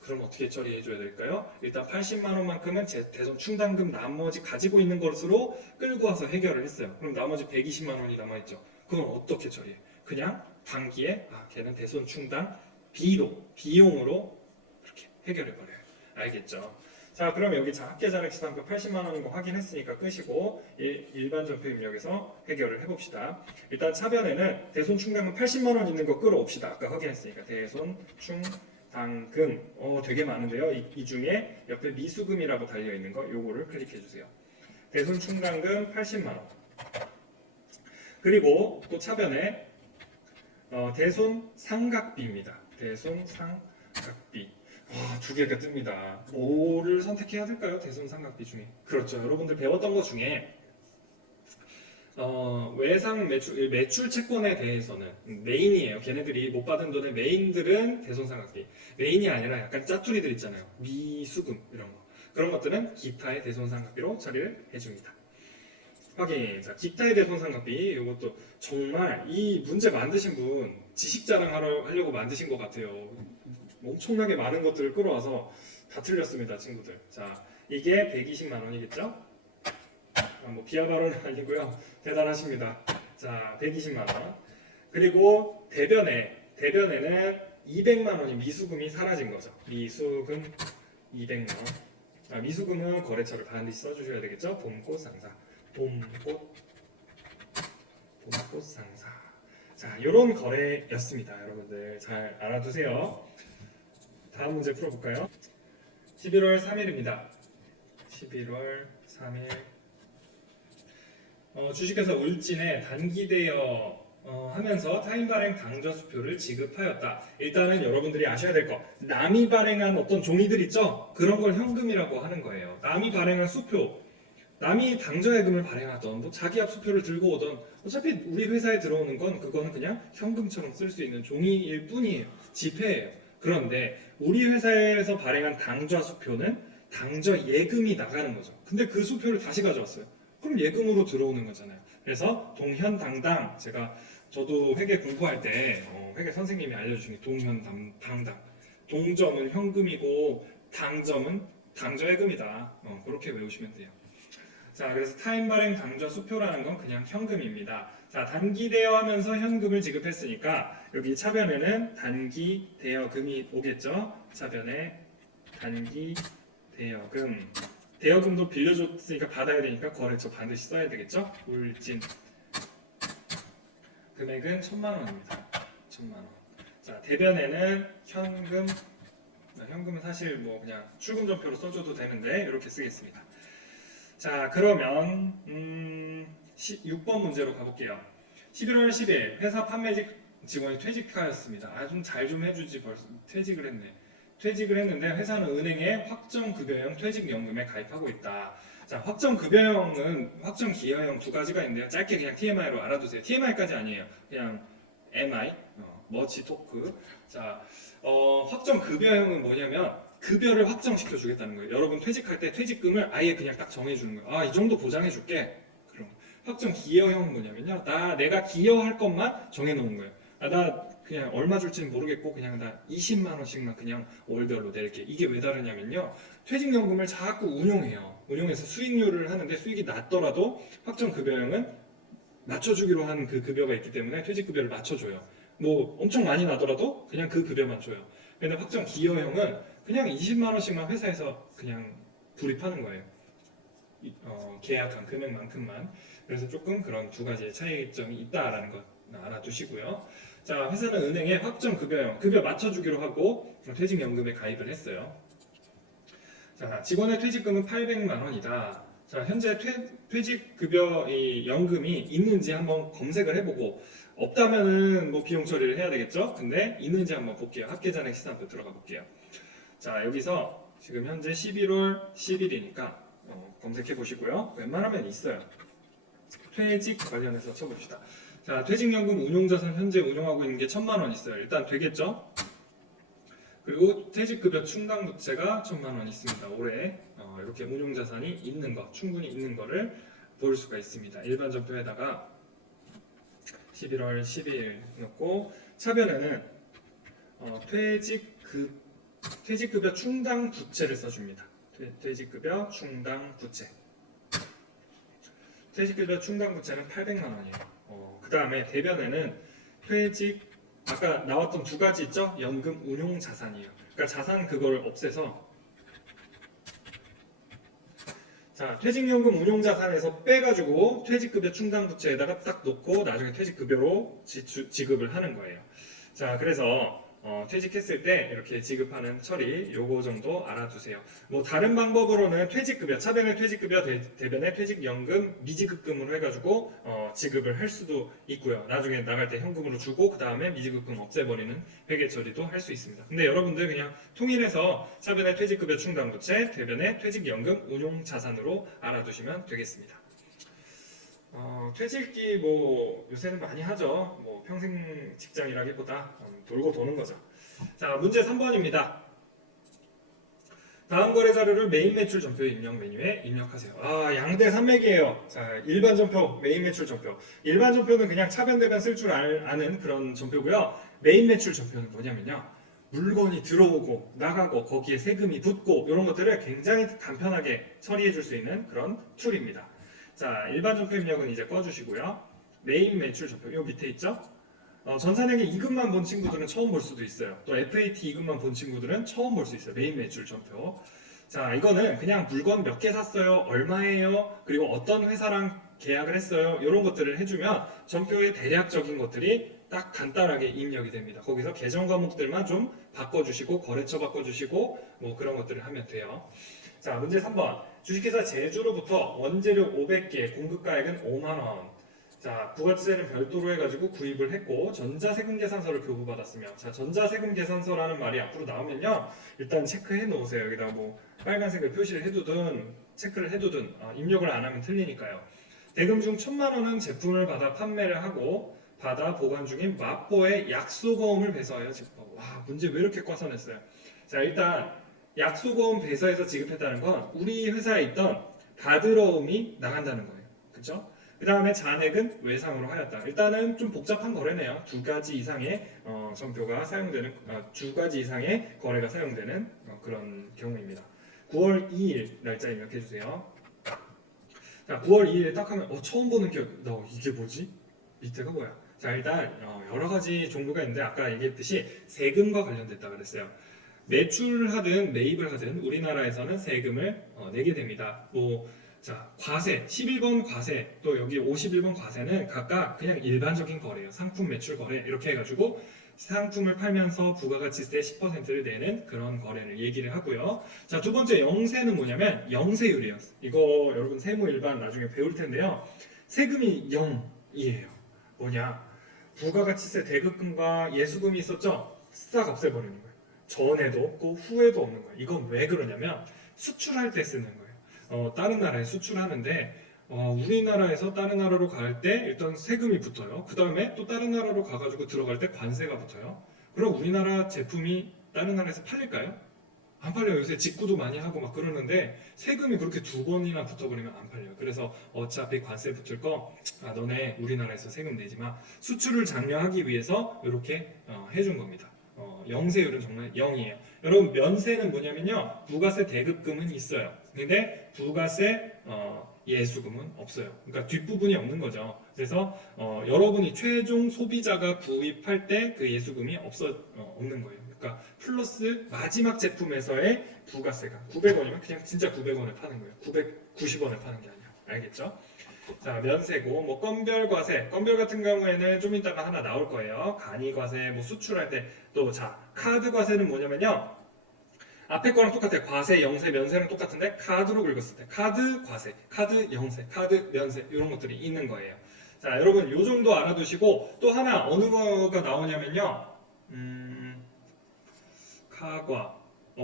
그럼 어떻게 처리해 줘야 될까요? 일단 80만 원만큼은 제 대손 충당금 나머지 가지고 있는 것으로 끌고 와서 해결을 했어요. 그럼 나머지 120만 원이 남아있죠. 그건 어떻게 처리해? 그냥 단기에 걔는 대손 충당 비용으로 이렇게 해결해 버려요. 알겠죠? 자, 그럼 여기 합계잔액 시산표 80만 원인 거 확인했으니까 끄시고 일반 전표 입력에서 해결을 해봅시다. 일단 차변에는 대손 충당금 80만 원 있는 거 끌어옵시다. 아까 확인했으니까 대손 충당금 되게 많은데요. 이 중에 옆에 미수금이라고 달려 있는 거 요거를 클릭해 주세요. 대손 충당금 80만 원. 그리고 또 차변에 대손 상각비입니다. 대손 상각비. 두 개가 뜹니다. 뭐를 선택해야 될까요? 대손 상각비 중에. 그렇죠. 여러분들 배웠던 것 중에 외상 매출 채권에 대해서는 메인이에요. 걔네들이 못 받은 돈의 메인들은 대손 상각비. 메인이 아니라 약간 짜투리들 있잖아요. 미수금 이런 거. 그런 것들은 기타의 대손 상각비로 처리를 해줍니다. 확인. 자, 기타의 대손 상각비. 이것도 정말 이 문제 만드신 분 지식 자랑하려고 만드신 것 같아요. 엄청나게 많은 것들을 끌어와서 다 틀렸습니다, 친구들. 자, 이게 120만 원이겠죠? 뭐 비하 발언은 아니고요. 대단하십니다. 자, 120만 원. 그리고 대변에는 200만 원이 미수금이 사라진 거죠. 미수금 200만 원. 미수금은 거래처를 반드시 써주셔야 되겠죠? 봄꽃 상사. 봄꽃 상사. 자, 이런 거래였습니다. 여러분들 잘 알아두세요. 다음 문제 풀어볼까요? 11월 3일입니다. 11월 3일 주식회사 울진에 단기 대여 하면서 타임 발행 당좌 수표를 지급하였다. 일단은 여러분들이 아셔야 될 거, 남이 발행한 어떤 종이들 있죠? 그런 걸 현금이라고 하는 거예요. 남이 발행한 수표, 남이 당좌예금을 발행하던 뭐 자기압 수표를 들고 오던 어차피 우리 회사에 들어오는 건 그거는 그냥 현금처럼 쓸 수 있는 종이일 뿐이에요. 지폐예요. 그런데 우리 회사에서 발행한 당좌 수표는 당좌 예금이 나가는 거죠. 근데 그 수표를 다시 가져왔어요. 그럼 예금으로 들어오는 거잖아요. 그래서 동현당당, 저도 회계 공부할 때 회계 선생님이 알려주신 게 동현당당. 동점은 현금이고 당점은 당좌 예금이다. 그렇게 외우시면 돼요. 자, 그래서 타임 발행 당좌 수표라는 건 그냥 현금입니다. 자, 단기 대여하면서 현금을 지급했으니까 여기 차변에는 단기 대여금이 오겠죠. 차변에 단기 대여금 대여금도 빌려줬으니까 받아야 되니까 거래처 반드시 써야 되겠죠? 울진 금액은 1,000만 원입니다. 1,000만 원. 자, 대변에는 현금. 현금은 사실 뭐 그냥 출금 전표로 써줘도 되는데 이렇게 쓰겠습니다. 자, 그러면 6번 문제로 가볼게요. 11월 10일 회사 판매직 직원이 퇴직하였습니다. 아, 좀 잘 좀 해주지. 벌써 퇴직을 했네. 퇴직을 했는데 회사는 은행에 확정급여형 퇴직연금에 가입하고 있다. 자, 확정급여형은 확정기여형 두 가지가 있는데요. 짧게 그냥 TMI로 알아두세요. TMI까지 아니에요. 그냥 MI, 머치 토크. 자, 확정급여형은 뭐냐면 급여를 확정시켜 주겠다는 거예요. 여러분 퇴직할 때 퇴직금을 아예 그냥 딱 정해주는 거예요. 아, 이 정도 보장해 줄게. 그럼 확정기여형은 뭐냐면요. 내가 기여할 것만 정해놓은 거예요. 아, 나 그냥 얼마 줄지는 모르겠고 그냥 나 20만 원씩만 그냥 월별로 낼게. 이게 왜 다르냐면요. 퇴직연금을 자꾸 운용해서 수익률을 하는데 수익이 낮더라도 확정급여형은 맞춰주기로 한 그 급여가 있기 때문에 퇴직급여를 맞춰줘요. 뭐 엄청 많이 나더라도 그냥 그 급여만 줘요. 근데 확정기여형은 그냥 20만 원씩만 회사에서 그냥 불입하는 거예요. 계약한 금액만큼만. 그래서 조금 그런 두 가지의 차이점이 있다라는 거 알아두시고요. 자, 회사는 은행에 확정급여형, 급여 맞춰주기로 하고 퇴직연금에 가입을 했어요. 자, 직원의 퇴직금은 800만 원이다. 자, 현재 퇴직급여 이 연금이 있는지 한번 검색을 해보고 없다면은 뭐 비용 처리를 해야 되겠죠? 근데 있는지 한번 볼게요. 합계잔액 시상부 들어가 볼게요. 자, 여기서 지금 현재 11월 10일이니까 검색해 보시고요. 웬만하면 있어요. 퇴직 관련해서 쳐봅시다. 자, 퇴직연금 운용자산 현재 운용하고 있는 게 1,000만 원 있어요. 일단 되겠죠? 그리고 퇴직급여 충당부채가 1,000만 원 있습니다. 올해 이렇게 운용자산이 있는 거, 충분히 있는 거를 볼 수가 있습니다. 일반 전표에다가 11월 10일 넣고 차변에는 퇴직급여 충당부채를 써줍니다. 퇴직급여 충당부채. 퇴직급여 충당부채는 800만 원이에요. 그 다음에 대변에는 아까 나왔던 두 가지 있죠? 연금 운용 자산이에요. 그러니까 자산 그걸 없애서 자, 퇴직연금 운용 자산에서 빼가지고 퇴직급여 충당부채에다가 딱 놓고 나중에 퇴직급여로 지급을 하는 거예요. 자, 그래서 퇴직했을 때 이렇게 지급하는 처리 요거 정도 알아두세요. 뭐 다른 방법으로는 퇴직급여, 차변의 퇴직급여, 대변의 퇴직연금, 미지급금으로 해가지고 지급을 할 수도 있고요. 나중에 나갈 때 현금으로 주고 그 다음에 미지급금 없애버리는 회계 처리도 할 수 있습니다. 근데 여러분들 그냥 통일해서 차변의 퇴직급여 충당부채, 대변의 퇴직연금 운용자산으로 알아두시면 되겠습니다. 퇴직기 뭐 요새는 많이 하죠. 뭐 평생 직장이라기보다 돌고 도는 거죠. 자, 문제 3번입니다. 다음 거래 자료를 메인 매출 전표 입력 메뉴에 입력하세요. 아, 양대 산맥이에요. 자, 일반 전표, 메인 매출 전표. 일반 전표는 그냥 차변 대변 쓸 줄 아는 그런 전표고요. 메인 매출 전표는 뭐냐면요. 물건이 들어오고 나가고 거기에 세금이 붙고 이런 것들을 굉장히 간편하게 처리해 줄 수 있는 그런 툴입니다. 자, 일반 전표 입력은 이제 꺼주시고요. 메인 매출 전표 요 밑에 있죠? 전산회계 2급만 본 친구들은 처음 볼 수도 있어요. 또 FAT 2급만 본 친구들은 처음 볼 수 있어요. 메인 매출 전표. 자, 이거는 그냥 물건 몇 개 샀어요, 얼마예요, 그리고 어떤 회사랑 계약을 했어요, 이런 것들을 해주면 전표의 대략적인 것들이 딱 간단하게 입력이 됩니다. 거기서 계정 과목들만 좀 바꿔주시고 거래처 바꿔주시고 뭐 그런 것들을 하면 돼요. 자, 문제 3번. 주식회사 제주로부터 원재료 500개, 공급가액은 5만원. 자, 부가세는 별도로 해가지고 구입을 했고 전자세금 계산서를 교부받았으며, 자, 전자세금 계산서라는 말이 앞으로 나오면요, 일단 체크해 놓으세요. 여기다 뭐 빨간색을 표시를 해두든 체크를 해두든 입력을 안 하면 틀리니까요. 대금 중 1,000만 원은 제품을 받아 판매를 하고 받아 보관 중인 마포의 약소거음을 배서하여 지급하고. 와, 문제 왜 이렇게 꽈서 냈어요? 자, 일단 약소거음 배서해서 지급했다는 건 우리 회사에 있던 바들어음이 나간다는 거예요. 그렇죠? 그 다음에 잔액은 외상으로 하였다. 일단은 좀 복잡한 거래네요. 두 가지 이상의 전표가 사용되는, 두 가지 이상의 거래가 사용되는 그런 경우입니다. 9월 2일 날짜 입력해주세요. 자, 9월 2일에 딱 하면 처음 보는 기억. 이게 뭐지? 밑에가 뭐야? 자, 일단 여러 가지 종류가 있는데 아까 얘기했듯이 세금과 관련됐다 그랬어요. 매출하든 매입을 하든 우리나라에서는 세금을 내게 됩니다. 자, 과세, 11번 과세, 또 여기 51번 과세는 각각 그냥 일반적인 거래예요. 상품 매출 거래 이렇게 해가지고 상품을 팔면서 부가가치세 10%를 내는 그런 거래를 얘기를 하고요. 자, 두 번째 영세는 뭐냐면 영세율이에요. 이거 여러분 세무 일반 나중에 배울 텐데요. 세금이 0이에요. 뭐냐? 부가가치세 대급금과 예수금이 있었죠? 싹 없애버리는 거예요. 전에도 없고 후에도 없는 거예요. 이건 왜 그러냐면 수출할 때 쓰는 거예요. 다른 나라에 수출하는데 우리나라에서 다른 나라로 갈 때 일단 세금이 붙어요. 그 다음에 또 다른 나라로 가가지고 들어갈 때 관세가 붙어요. 그럼 우리나라 제품이 다른 나라에서 팔릴까요? 안 팔려요. 요새 직구도 많이 하고 막 그러는데 세금이 그렇게 두 번이나 붙어버리면 안 팔려요. 그래서 어차피 관세 붙을 거 너네 우리나라에서 세금 내지 마. 수출을 장려하기 위해서 이렇게 해준 겁니다. 영세율은 정말 0이에요. 여러분 면세는 뭐냐면요. 부가세 대급금은 있어요. 근데 부가세 예수금은 없어요. 그러니까 뒷부분이 없는 거죠. 그래서 여러분이 최종 소비자가 구입할 때 그 예수금이 없는 거예요. 그러니까 플러스 마지막 제품에서의 부가세가 900원이면 그냥 진짜 900원에 파는 거예요. 990원에 파는 게 아니야. 알겠죠? 자, 면세고 뭐 건별 과세, 건별 같은 경우에는 좀 이따가 하나 나올 거예요. 간이 과세, 뭐 수출할 때 또 자, 카드 과세는 뭐냐면요. 앞에 거랑 똑같아요. 과세, 영세, 면세랑 똑같은데 카드로 긁었을 때 카드 과세, 카드 영세, 카드 면세 이런 것들이 있는 거예요. 자, 여러분 요 정도 알아두시고 또 하나 어느 거가 나오냐면요. 카과,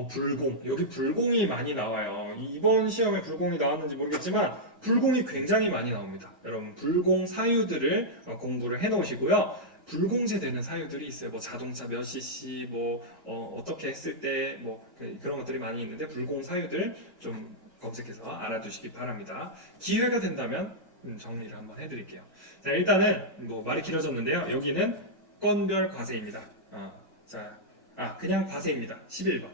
불공. 여기 불공이 많이 나와요. 이번 시험에 불공이 나왔는지 모르겠지만 불공이 굉장히 많이 나옵니다. 여러분 불공 사유들을 공부를 해놓으시고요. 불공제 되는 사유들이 있어요. 뭐 자동차 몇 cc, 어떻게 했을 때 그런 것들이 많이 있는데 불공 사유들 좀 검색해서 알아두시기 바랍니다. 기회가 된다면 정리를 한번 해드릴게요. 자, 일단은 말이 길어졌는데요. 여기는 건별 과세입니다. 그냥 과세입니다. 11번.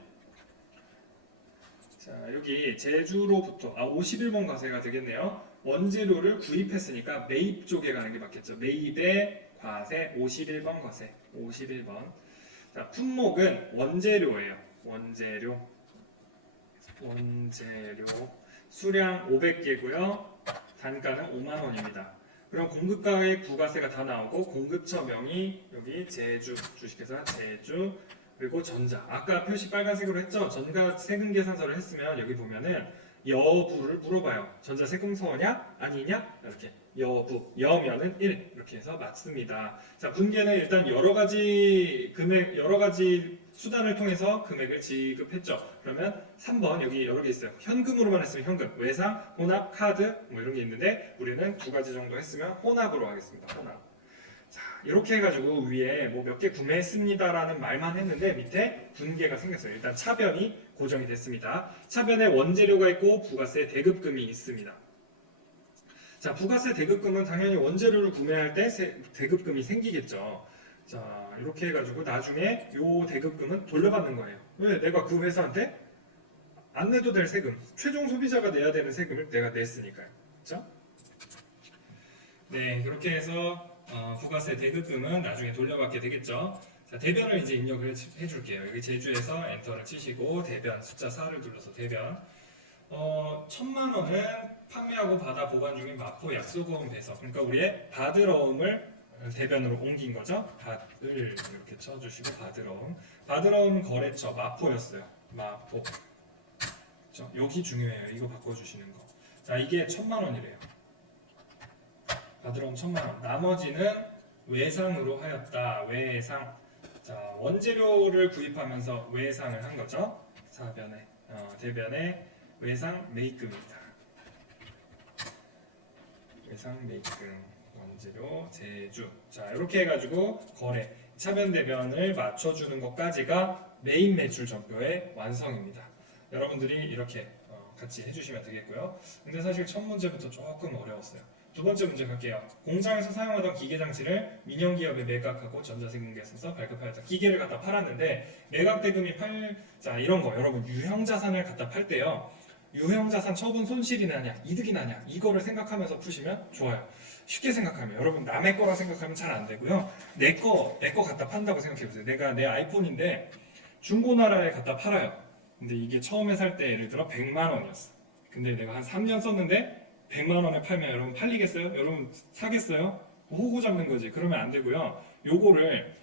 자, 여기 제주로부터 51번 과세가 되겠네요. 원재료를 구입했으니까 매입 쪽에 가는 게 맞겠죠. 매입의 과세 51번 과세. 51번. 자, 품목은 원재료예요. 원재료. 수량 500개고요. 단가는 5만 원입니다. 그럼 공급가액 부가세가 다 나오고 공급처명이 여기 제주 주식회사 제주 그리고 전자. 아까 표시 빨간색으로 했죠? 전가 세금 계산서를 했으면 여기 보면은 여부를 물어봐요. 전자 세금서냐 아니냐 이렇게 여부 여면은 1 이렇게 해서 맞습니다. 자, 분계는 일단 여러 가지 수단을 통해서 금액을 지급했죠. 그러면 3번 여기 여러 개 있어요. 현금으로만 했으면 현금, 외상, 혼합, 카드 이런 게 있는데 우리는 두 가지 정도 했으면 혼합으로 하겠습니다. 혼합. 자, 이렇게 해가지고 위에 몇 개 구매했습니다라는 말만 했는데 밑에 분계가 생겼어요. 일단 차변이 고정이 됐습니다. 차변에 원재료가 있고 부가세 대급금이 있습니다. 자, 부가세 대급금은 당연히 원재료를 구매할 때 대급금이 생기겠죠. 자, 이렇게 해가지고 나중에 요 대급금은 돌려받는 거예요. 왜? 내가 그 회사한테 안 내도 될 세금, 최종 소비자가 내야 되는 세금을 내가 냈으니까요. 그렇죠? 네, 그렇게 해서 부가세 대급금은 나중에 돌려받게 되겠죠. 자, 대변을 이제 입력을 해줄게요. 여기 제주에서 엔터를 치시고 대변 숫자 4를 눌러서 대변 1,000만 원은 판매하고 받아 보관 중인 마포 약소금 배석. 그러니까 우리의 바드러움을 대변으로 옮긴 거죠. 받을 이렇게 쳐주시고 바드러움 거래처 마포였어요. 마포. 그렇죠? 여기 중요해요. 이거 바꿔주시는 거. 자, 이게 1,000만 원이래요. 바드러움 1,000만 원. 나머지는 외상으로 하였다. 외상. 자, 원재료를 구입하면서 외상을 한 거죠. 사변에 대변에 외상 매입금입니다. 외상 매입금 원재료 제주. 자, 이렇게 해가지고 거래 차변 대변을 맞춰주는 것까지가 메인 매출 전표의 완성입니다. 여러분들이 이렇게 같이 해주시면 되겠고요. 근데 사실 첫 문제부터 조금 어려웠어요. 두 번째 문제 갈게요. 공장에서 사용하던 기계 장치를 민영기업에 매각하고 전자세금계에서 발급하였다. 기계를 갖다 팔았는데 매각 대금이 자, 이런 거 여러분 유형자산을 갖다 팔 때요. 유형자산 처분 손실이 나냐 이득이 나냐 이거를 생각하면서 푸시면 좋아요. 쉽게 생각하면 여러분 남의 거라 생각하면 잘 안 되고요. 내 거 갖다 판다고 생각해 보세요. 내가 내 아이폰인데 중고나라에 갖다 팔아요. 근데 이게 처음에 살 때 예를 들어 100만 원이었어. 근데 내가 한 3년 썼는데 100만 원에 팔면 여러분 팔리겠어요? 여러분 사겠어요? 호구 잡는 거지. 그러면 안 되고요. 요거를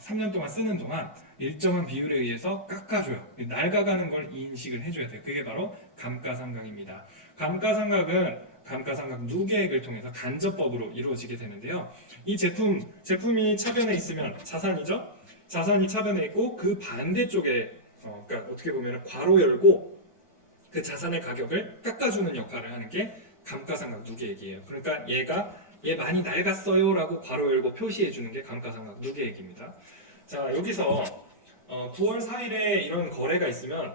3년 동안 쓰는 동안 일정한 비율에 의해서 깎아줘요. 낡아가는 걸 인식을 해줘야 돼요. 그게 바로 감가상각입니다. 감가상각 누계액을 통해서 간접법으로 이루어지게 되는데요. 이 제품이 차변에 있으면 자산이죠. 자산이 차변에 있고 그 반대쪽에 그러니까 어떻게 보면 괄호 열고 그 자산의 가격을 깎아주는 역할을 하는 게 감가상각 누계액이에요. 그러니까 얘 많이 낡았어요라고 괄호 열고 표시해 주는 게 감가상각 누계액입니다. 자, 여기서 9월 4일에 이런 거래가 있으면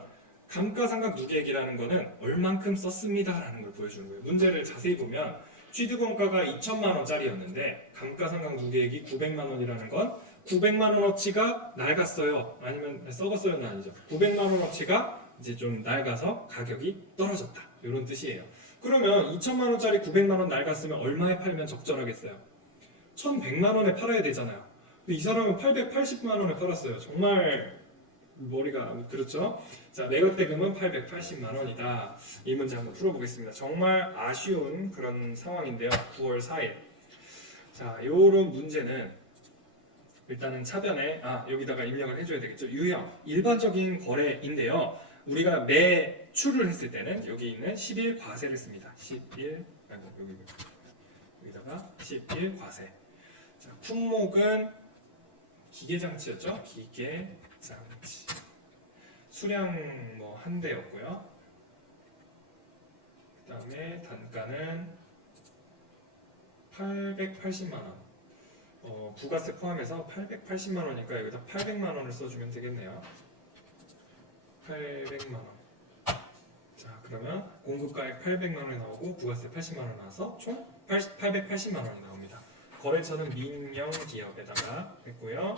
감가상각 누계액이라는 거는 얼만큼 썼습니다라는 걸 보여주는 거예요. 문제를 자세히 보면 취득원가가 2천만 원짜리였는데 감가상각 누계액이 900만 원이라는 건 900만 원어치가 낡았어요. 아니면 썩었어요는 아니죠. 900만 원어치가 이제 좀 낡아서 가격이 떨어졌다. 이런 뜻이에요. 그러면 2천만 원짜리 900만 원 낡았으면 얼마에 팔면 적절하겠어요? 1,100만 원에 팔아야 되잖아요. 근데 이 사람은 880만 원에 팔았어요. 정말 머리가 그렇죠? 자, 매각대금은 880만 원이다. 이 문제 한번 풀어보겠습니다. 정말 아쉬운 그런 상황인데요. 9월 4일. 자, 요런 문제는 일단은 차변에 여기다가 입력을 해줘야 되겠죠. 유형 일반적인 거래인데요. 우리가 매출을 했을 때는 여기 있는 10일 과세를 씁니다. 10일 여기다가 10일 과세. 자, 품목은 기계장치였죠. 기계장치. 수량 뭐 한 대였고요. 그다음에 단가는 880만 원. 부가세 포함해서 880만 원이니까 여기다 800만 원을 써주면 되겠네요. 800만 원. 자, 그러면 공급가액 800만 원이 나오고 부가세 80만 원 나와서 총 880만 원이 나옵니다. 거래처는 민영기업에다가 했고요.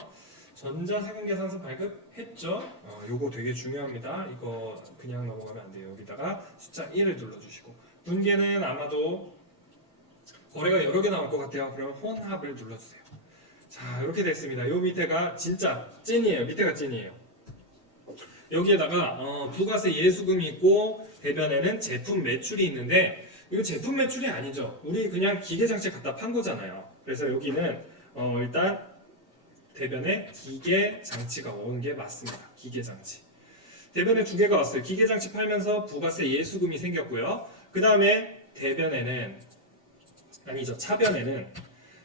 전자세금계산서 발급했죠. 요거 되게 중요합니다. 이거 그냥 넘어가면 안 돼요. 여기다가 숫자 1을 눌러주시고 분계는 아마도 거래가 여러 개 나올 것 같아요. 그럼 혼합을 눌러주세요. 자, 이렇게 됐습니다. 요 밑에가 진짜 찐이에요. 밑에가 찐이에요. 여기에다가 부가세 예수금이 있고 대변에는 제품 매출이 있는데 이거 제품 매출이 아니죠. 우리 그냥 기계장치 갖다 판 거잖아요. 그래서 여기는 일단 대변에 기계장치가 온 게 맞습니다. 기계장치. 대변에 두 개가 왔어요. 기계장치 팔면서 부가세 예수금이 생겼고요. 그 다음에 대변에는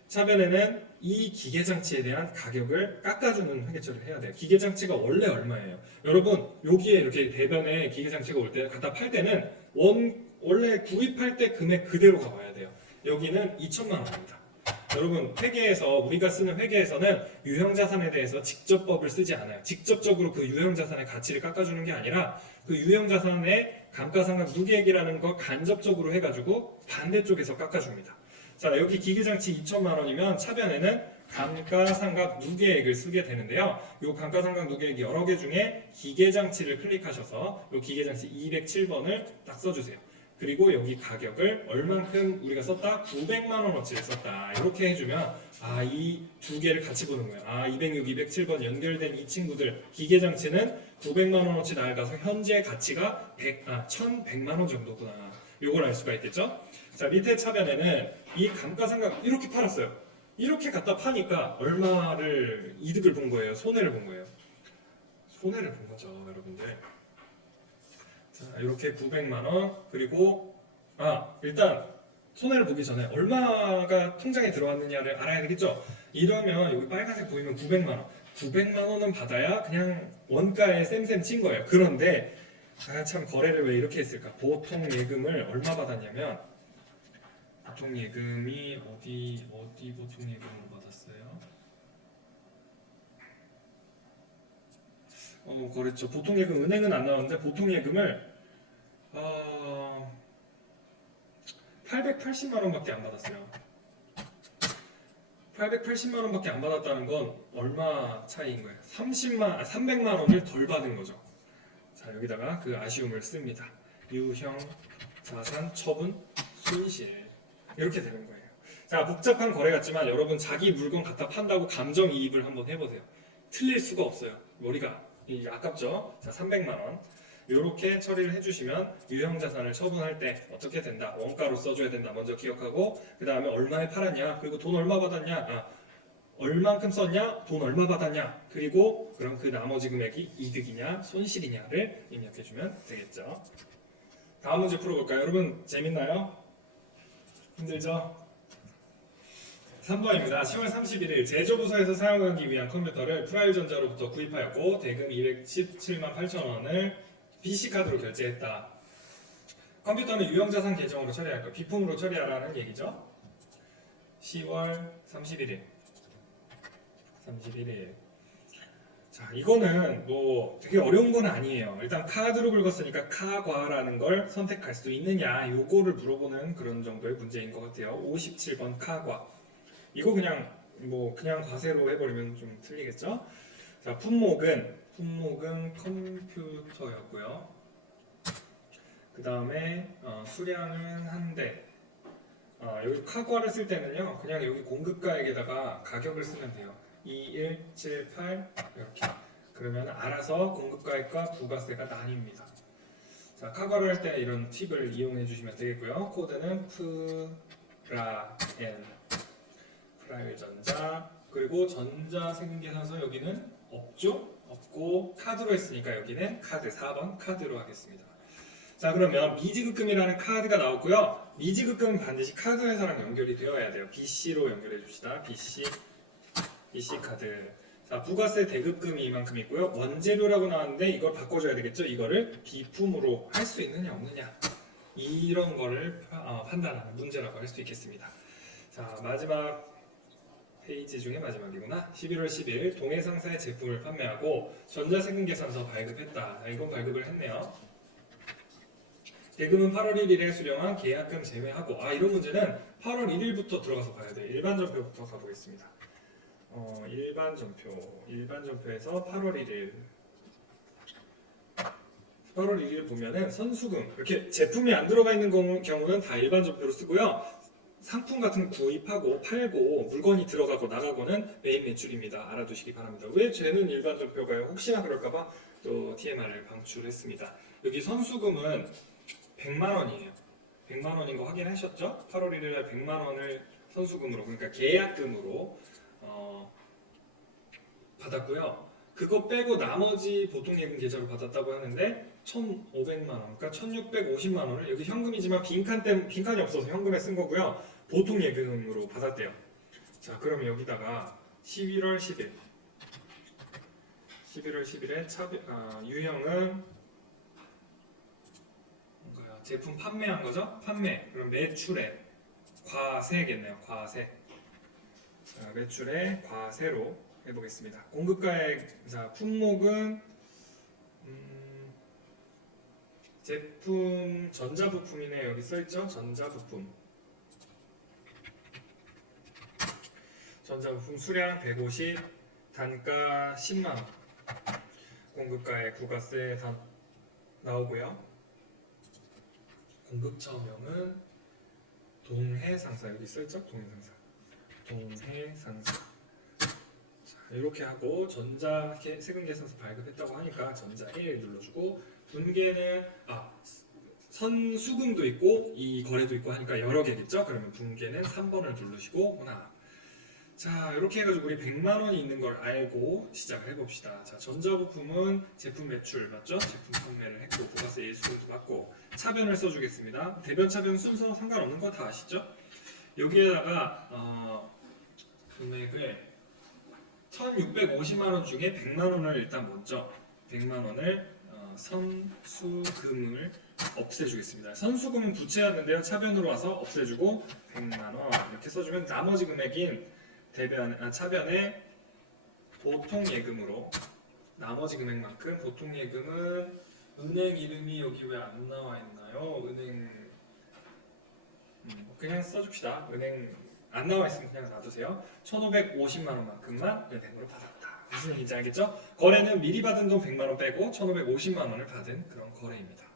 차변에는 이 기계장치에 대한 가격을 깎아주는 회계처리를 해야 돼요. 기계장치가 원래 얼마예요? 여러분 여기에 이렇게 대변에 기계장치가 올 때 갖다 팔 때는 원래 구입할 때 금액 그대로 가봐야 돼요. 여기는 2천만 원입니다. 여러분 우리가 쓰는 회계에서는 유형자산에 대해서 직접법을 쓰지 않아요. 직접적으로 그 유형자산의 가치를 깎아주는 게 아니라 그 유형자산의 감가상각 누계액이라는 거 간접적으로 해가지고 반대쪽에서 깎아줍니다. 자, 여기 기계장치 2천만 원이면 차변에는 감가상각 누계액을 쓰게 되는데요. 이 감가상각 누계액 여러 개 중에 기계장치를 클릭하셔서 이 기계장치 207번을 딱 써주세요. 그리고 여기 가격을 얼만큼 우리가 썼다? 900만 원어치를 썼다. 이렇게 해주면 이 두 개를 같이 보는 거예요. 206, 207번 연결된 이 친구들 기계장치는 900만 원어치 낡아서 현재 가치가 1100만 원 정도구나. 요걸 알 수가 있겠죠? 자, 밑에 차변에는 이 감가상각 이렇게 팔았어요. 이렇게 갖다 파니까 얼마를 이득을 본 거예요? 손해를 본 거예요? 손해를 본 거죠, 여러분들. 자, 이렇게 900만 원 그리고 일단 손해를 보기 전에 얼마가 통장에 들어왔느냐를 알아야 되겠죠? 이러면 여기 빨간색 보이면 900만 원. 900만 원은 받아야 그냥 원가에 쌤쌤 친 거예요. 그런데 참 거래를 왜 이렇게 했을까? 보통 예금을 얼마 받았냐면 보통 예금이 어디 보통 예금으로 받았어요? 그렇죠. 보통 예금 은행은 안 나왔는데 보통 예금을 880만 원밖에 안 받았어요. 880만 원밖에 안 받았다는 건 얼마 차이인 거예요? 300만 원을 덜 받은 거죠. 자, 여기다가 그 아쉬움을 씁니다. 유형 자산 처분 손실 이렇게 되는 거예요. 자, 복잡한 거래 같지만 여러분 자기 물건 갖다 판다고 감정이입을 한번 해보세요. 틀릴 수가 없어요. 머리가 이 아깝죠? 자, 300만 원. 이렇게 처리를 해주시면 유형 자산을 처분할 때 어떻게 된다. 원가로 써줘야 된다. 먼저 기억하고 그 다음에 얼마에 팔았냐. 그리고 돈 얼마 받았냐. 얼만큼 썼냐. 돈 얼마 받았냐. 그리고 그럼 그 나머지 금액이 이득이냐 손실이냐를 입력해주면 되겠죠. 다음 문제 풀어볼까요? 여러분 재밌나요? 힘들죠? 3번입니다. 10월 31일 제조부서에서 사용하기 위한 컴퓨터를 프라일전자로부터 구입하였고 대금 217만 8천 원을 BC카드로 결제했다. 컴퓨터는 유형자산 계정으로 처리할 거, 비품으로 처리하라는 얘기죠. 10월 31일. 자, 이거는 뭐 되게 어려운 건 아니에요. 일단 카드로 긁었으니까 카과라는 걸 선택할 수 있느냐 요거를 물어보는 그런 정도의 문제인 것 같아요. 57번 카과. 이거 그냥 과세로 해버리면 좀 틀리겠죠? 자, 품목은 컴퓨터였고요. 그 다음에 수량은 한 대. 여기 카과를 쓸 때는요, 그냥 여기 공급가액에다가 가격을 쓰면 돼요. 2178 이렇게. 그러면 알아서 공급가액과 부가세가 나뉩니다. 자, 카과를 할 때 이런 팁을 이용해 주시면 되겠고요. 코드는 프라일전자. 그리고 전자세금계산서 여기는 없죠? 없고 카드로 했으니까 여기는 카드 4번 카드로 하겠습니다. 자, 그러면 미지급금이라는 카드가 나왔고요. 미지급금은 반드시 카드 회사랑 연결이 되어야 돼요. BC로 연결해 줍시다. BC 카드. 자, 부가세 대급금이 이만큼 있고요. 원재료라고 나왔는데 이걸 바꿔줘야 되겠죠. 이거를 비품으로 할 수 있느냐 없느냐 이런 거를 판단하는 문제라고 할 수 있겠습니다. 자, 마지막 페이지 중에 마지막이구나. 11월 10일 동해상사의 제품을 판매하고 전자세금계산서 발급했다. 이건 발급을 했네요. 대금은 8월 1일에 수령한 계약금 제외하고 이런 문제는 8월 1일부터 들어가서 봐야 돼요. 일반 전표부터 가보겠습니다. 일반 전표에서 8월 1일 보면은 선수금 이렇게 제품이 안 들어가 있는 경우는 다 일반 전표로 쓰고요. 상품 같은 거 구입하고 팔고 물건이 들어가고 나가고는 메인 매출입니다. 알아두시기 바랍니다. 왜 쟤는 일반 전표가요? 혹시나 그럴까봐 또 TMR을 방출했습니다. 여기 선수금은 100만 원이에요. 100만 원인 거 확인하셨죠? 8월 1일날 100만 원을 선수금으로, 그러니까 계약금으로 받았고요. 그거 빼고 나머지 보통예금 계좌로 받았다고 하는데 1,500만 원, 그러니까 1,650만 원을 여기 현금이지만 빈칸이 없어서 현금에 쓴 거고요. 보통예금으로 받았대요. 자, 그럼 여기다가 11월 10일에 유형은 뭔가요? 제품 판매한 거죠? 판매. 그럼 매출에 과세겠네요. 과세. 자, 매출에 과세로 해보겠습니다. 공급가액. 자, 품목은 제품 전자부품이네. 여기 써있죠? 전자부품 수량 150, 단가 10만원, 공급가액 부가세 다 나오고요. 공급처명은 동해상사. 여기 써있죠? 동해상사. 자, 이렇게 하고 전자세금계산서 발급했다고 하니까 전자 1 눌러주고, 분계는 선수금도 있고 이 거래도 있고 하니까 여러 개겠죠? 그러면 분계는 3번을 누르시고 하나. 자, 이렇게 해가지고 우리 100만 원이 있는 걸 알고 시작을 해봅시다. 자, 전자부품은 제품 매출 맞죠? 제품 판매를 했고 부가세 예수금도 받고 차변을 써주겠습니다. 대변 차변 순서 상관없는 거 다 아시죠? 여기에다가 금액을 1,650만 원 중에 100만 원을 일단 먼저 100만 원을 선수금을 없애주겠습니다. 선수금은 부채였는데요. 차변으로 와서 없애주고 100만 원 이렇게 써주면 나머지 금액인 차변에 보통예금으로 나머지 금액만큼, 보통예금은 은행 이름이 여기 왜 안 나와 있나요? 은행 그냥 써줍시다. 은행 안 나와 있으면 그냥 놔두세요. 1,550만 원만큼만 은행으로 받았다. 무슨 얘기인지 알겠죠? 거래는 미리 받은 돈 100만 원 빼고 1,550만 원을 받은 그런 거래입니다.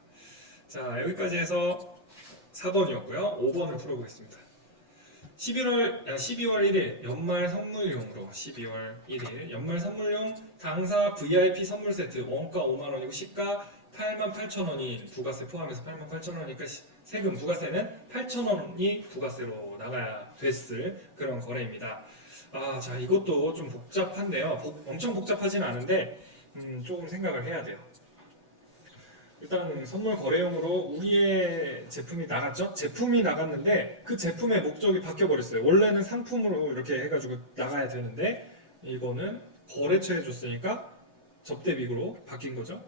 자, 여기까지 해서 4번이었고요. 5번을 풀어보겠습니다. 12월 1일 연말 선물용으로 12월 1일 연말 선물용 당사 VIP 선물 세트 원가 5만 원이고 시가 88,000원이 부가세 포함해서 88,000원이니까 세금 부가세는 8,000원이 부가세로 나가야 됐을 그런 거래입니다. 자 이것도 좀 복잡한데요. 엄청 복잡하진 않은데 조금 생각을 해야 돼요. 일단 선물 거래용으로 우리의 제품이 나갔죠? 제품이 나갔는데 그 제품의 목적이 바뀌어 버렸어요. 원래는 상품으로 이렇게 해가지고 나가야 되는데 이거는 거래처에 줬으니까 접대비로 바뀐 거죠.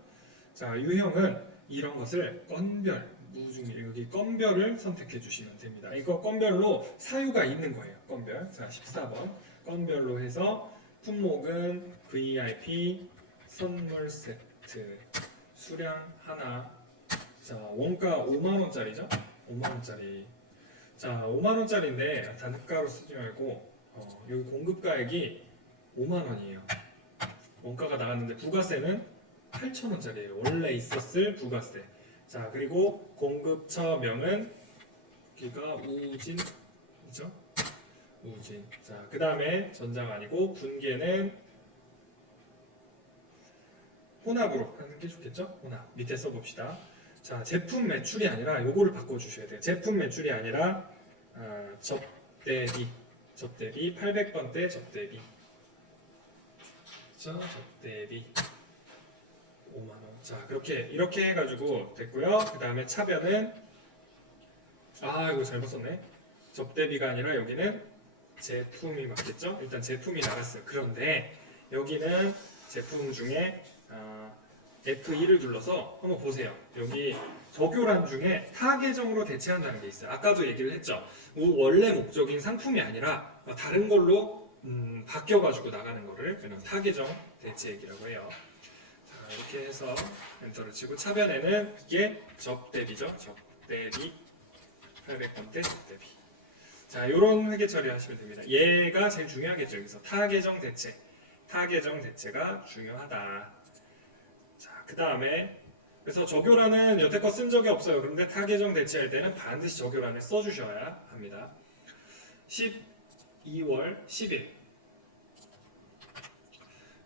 자, 유형은 이런 것을 건별, 무중일 여기 건별을 선택해 주시면 됩니다. 이거 건별로 사유가 있는 거예요. 건별. 자, 14번 건별로 해서 품목은 VIP 선물 세트. 수량 하나. 자, 원가 5만 원짜리죠? 5만 원짜리. 자, 5만 원짜리인데 단가로 쓰지 말고 여기 공급가액이 5만 원이에요. 원가가 나갔는데 부가세는 8천 원짜리예요. 원래 있었을 부가세. 자, 그리고 공급처명은 여기가 우진이죠? 우진. 자, 그 다음에 전장 아니고 분계는 혼합으로 하는 게 좋겠죠? 혼합. 밑에 써봅시다. 자, 제품 매출이 아니라 요거를 바꿔주셔야 돼요. 제품 매출이 아니라 접대비. 접대비 800번대 접대비. 그렇죠? 접대비 5만 원. 자, 이렇게 해가지고 됐고요. 그 다음에 차별은 이거 잘못 썼네. 접대비가 아니라 여기는 제품이 맞겠죠? 일단 제품이 나갔어요. 그런데 여기는 제품 중에 F2를 눌러서 한번 보세요. 여기 적요란 중에 타 계정으로 대체한다는 게 있어요. 아까도 얘기를 했죠. 원래 목적인 상품이 아니라 다른 걸로 바뀌어가지고 나가는 거를 타 계정 대체액이라고 해요. 자, 이렇게 해서 엔터를 치고 차변에는 이게 접대비죠. 접대비 800번대 접대비. 자, 이런 회계 처리하시면 됩니다. 얘가 제일 중요하겠죠. 여기서 타 계정 대체. 타 계정 대체가 중요하다. 자, 그 다음에 그래서 적요란은 여태껏 쓴 적이 없어요. 그런데 타 계정 대체할 때는 반드시 적요란을 써주셔야 합니다. 12월 10일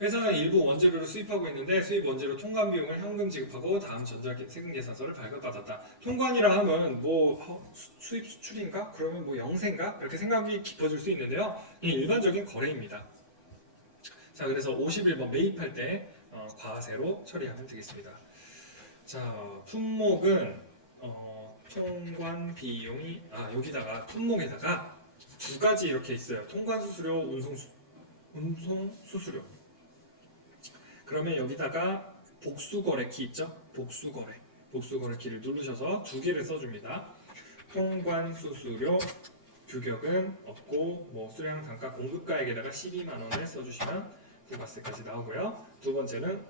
회사는 일부 원재료를 수입하고 있는데 수입 원재료 통관 비용을 현금 지급하고 다음 전자세금 계산서를 발급받았다. 통관이라 하면 수입 수출인가? 그러면 영세인가? 이렇게 생각이 깊어질 수 있는데요. 이게 일반적인 거래입니다. 자, 그래서 51번 매입할 때 과세로 처리하면 되겠습니다. 자, 품목은 통관 비용이 여기다가 품목에다가 두 가지 이렇게 있어요. 통관 수수료, 운송 수수료. 그러면 여기다가 복수거래 키 있죠? 복수거래 키를 누르셔서 두 개를 써줍니다. 통관 수수료 규격은 없고 수량 단가 공급가액에다가 12만 원을 써주시면 부가세까지 나오고요. 두 번째는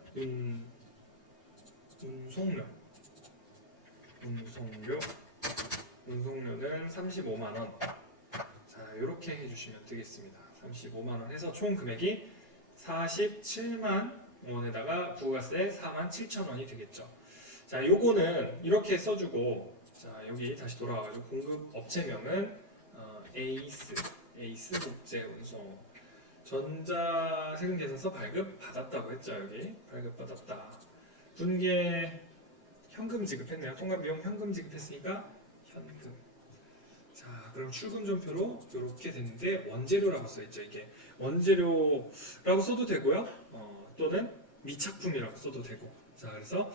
운송료는 35만 원. 자, 이렇게 해주시면 되겠습니다. 35만 원 해서 총 금액이 47만 원에다가 부가세 4만 7천 원이 되겠죠. 자, 요거는 이렇게 써주고, 자, 여기 다시 돌아와가지고 공급 업체명은 에이스 국제 운송. 전자세금계산서 발급 받았다고 했죠. 여기 발급 받았다. 분계 현금 지급했네요. 통관비용 현금 지급했으니까 현금. 자, 그럼 출금전표로 이렇게 됐는데 원재료라고 써있죠. 이게 원재료라고 써도 되고요. 또는 미착품이라고 써도 되고. 자, 그래서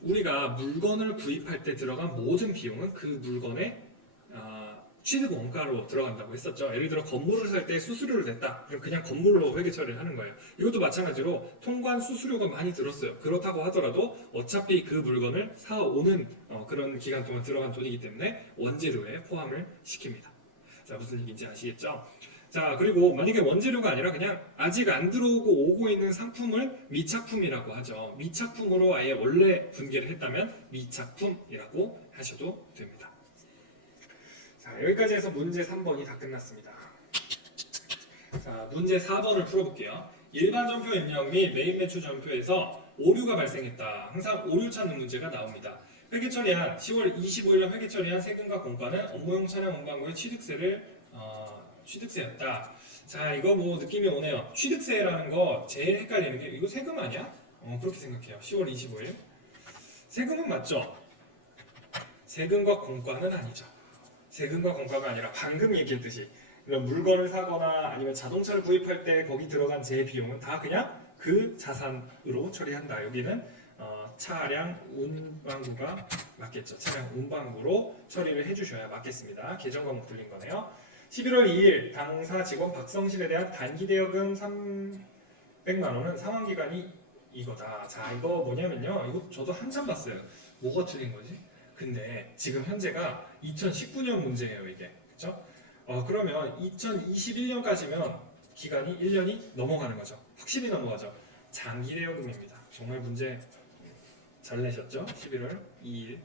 우리가 물건을 구입할 때 들어간 모든 비용은 그 물건의 취득 원가로 들어간다고 했었죠. 예를 들어 건물을 살 때 수수료를 냈다. 그럼 그냥 건물로 회계 처리를 하는 거예요. 이것도 마찬가지로 통관 수수료가 많이 들었어요. 그렇다고 하더라도 어차피 그 물건을 사오는 그런 기간 동안 들어간 돈이기 때문에 원재료에 포함을 시킵니다. 자, 무슨 얘기인지 아시겠죠? 자, 그리고 만약에 원재료가 아니라 그냥 아직 안 들어오고 오고 있는 상품을 미착품이라고 하죠. 미착품으로 아예 원래 분계를 했다면 미착품이라고 하셔도 됩니다. 자, 여기까지 해서 문제 3번이 다 끝났습니다. 자, 문제 4번을 풀어볼게요. 일반 전표 입력 및 매입 매출 전표에서 오류가 발생했다. 항상 오류 찾는 문제가 나옵니다. 회계 처리한 10월 25일 날 회계 처리한 세금과 공과는 업무용 차량 운반구의 취득세를 취득세였다. 자, 이거 뭐 느낌이 오네요. 취득세라는 거 제일 헷갈리는 게 이거 세금 아니야? 그렇게 생각해요. 10월 25일. 세금은 맞죠? 세금과 공과는 아니죠. 세금과 공과가 아니라 방금 얘기했듯이 그런 물건을 사거나 아니면 자동차를 구입할 때 거기 들어간 제 비용은 다 그냥 그 자산으로 처리한다. 여기는 차량 운반부가 맞겠죠. 차량 운반부로 처리를 해주셔야 맞겠습니다. 개정 과목 들린 거네요. 11월 2일 당사 직원 박성실에 대한 단기 대여금 300만 원은 상환 기간이 이거다. 자, 이거 뭐냐면요. 이거 저도 한참 봤어요. 뭐가 틀린 거지? 근데 지금 현재가 2019년 문제예요, 이게. 그렇죠? 그러면 2021년까지면 기간이 1년이 넘어가는 거죠. 확실히 넘어가죠. 장기 대여금입니다. 정말 문제 잘 내셨죠? 11월 2일.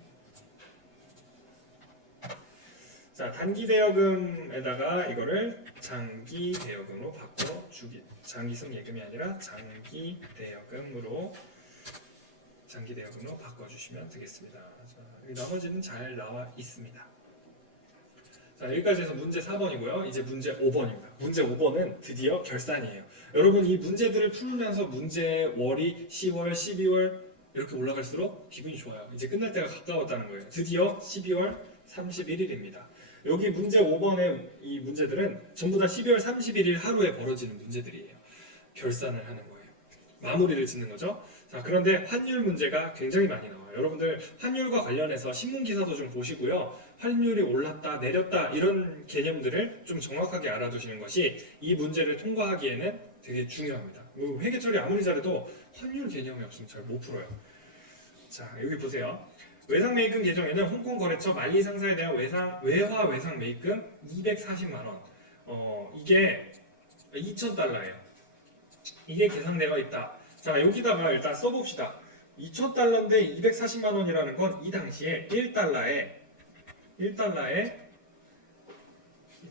자, 단기 대여금에다가 이거를 장기 대여금으로 바꿔주기. 장기성 예금이 아니라 장기 대여금으로 바꿔주시면 되겠습니다. 자, 나머지는 잘 나와 있습니다. 자, 여기까지 해서 문제 4번이고요. 이제 문제 5번입니다. 문제 5번은 드디어 결산이에요. 여러분 이 문제들을 풀면서 문제 월이 10월, 12월 이렇게 올라갈수록 기분이 좋아요. 이제 끝날 때가 가까웠다는 거예요. 드디어 12월 31일입니다. 여기 문제 5번의 이 문제들은 전부 다 12월 31일 하루에 벌어지는 문제들이에요. 결산을 하는 거예요. 마무리를 짓는 거죠. 자, 그런데 환율 문제가 굉장히 많이 나와요. 여러분들 환율과 관련해서 신문 기사도 좀 보시고요. 환율이 올랐다 내렸다 이런 개념들을 좀 정확하게 알아두시는 것이 이 문제를 통과하기에는 되게 중요합니다. 회계 처리 아무리 잘해도 환율 개념이 없으면 잘 못 풀어요. 자, 여기 보세요. 외상 매입금 계정에는 홍콩 거래처 만리 상사에 대한 외화 외상 매입금 240만 원. 이게 2,000달러예요. 이게 계산되어 있다. 자, 여기다가 일단 써봅시다. 2,000달러인데 240만 원이라는 건 이 당시에 1달러에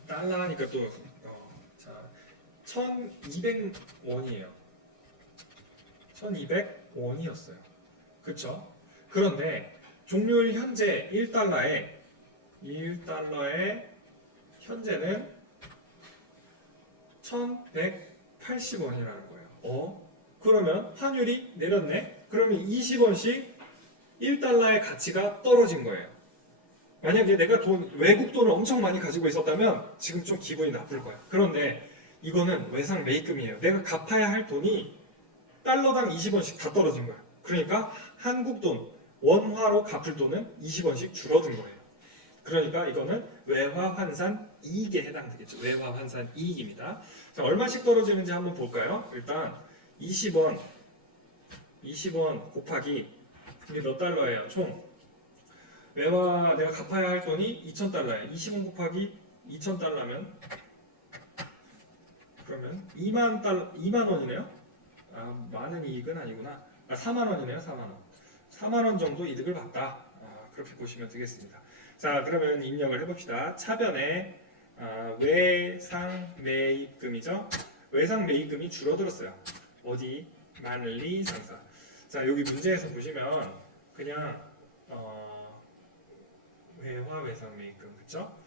달러 하니까 또 자, 1,200원이에요. 1,200원이었어요. 그쵸? 그런데 종료일 현재 1달러에 현재는 1,180원이라는 거예요. 그러면 환율이 내렸네? 그러면 20원씩 1달러의 가치가 떨어진 거예요. 만약에 내가 외국 돈을 엄청 많이 가지고 있었다면 지금 좀 기분이 나쁠 거야. 그런데 이거는 외상 매입금이에요. 내가 갚아야 할 돈이 달러당 20원씩 다 떨어진 거야. 그러니까 한국 돈, 원화로 갚을 돈은 20원씩 줄어든 거예요. 그러니까 이거는 외화 환산 이익에 해당되겠죠. 외화 환산 이익입니다. 자, 얼마씩 떨어지는지 한번 볼까요? 일단 20원 곱하기 이게 몇 달러예요? 총 외화 내가 갚아야 할 돈이 2,000달러예요. 20원 곱하기 2,000달러면 그러면 2만 원이네요. 많은 이익은 아니구나. 4만 원이네요. 4만 원. 4만 원 정도 이득을 봤다. 그렇게 보시면 되겠습니다. 자, 그러면 입력을 해봅시다. 차변에 외상 매입금이죠. 외상 매입금이 줄어들었어요. 어디? 만리 상사. 자, 여기 문제에서 보시면 그냥 외화 외상 매입금, 그쵸?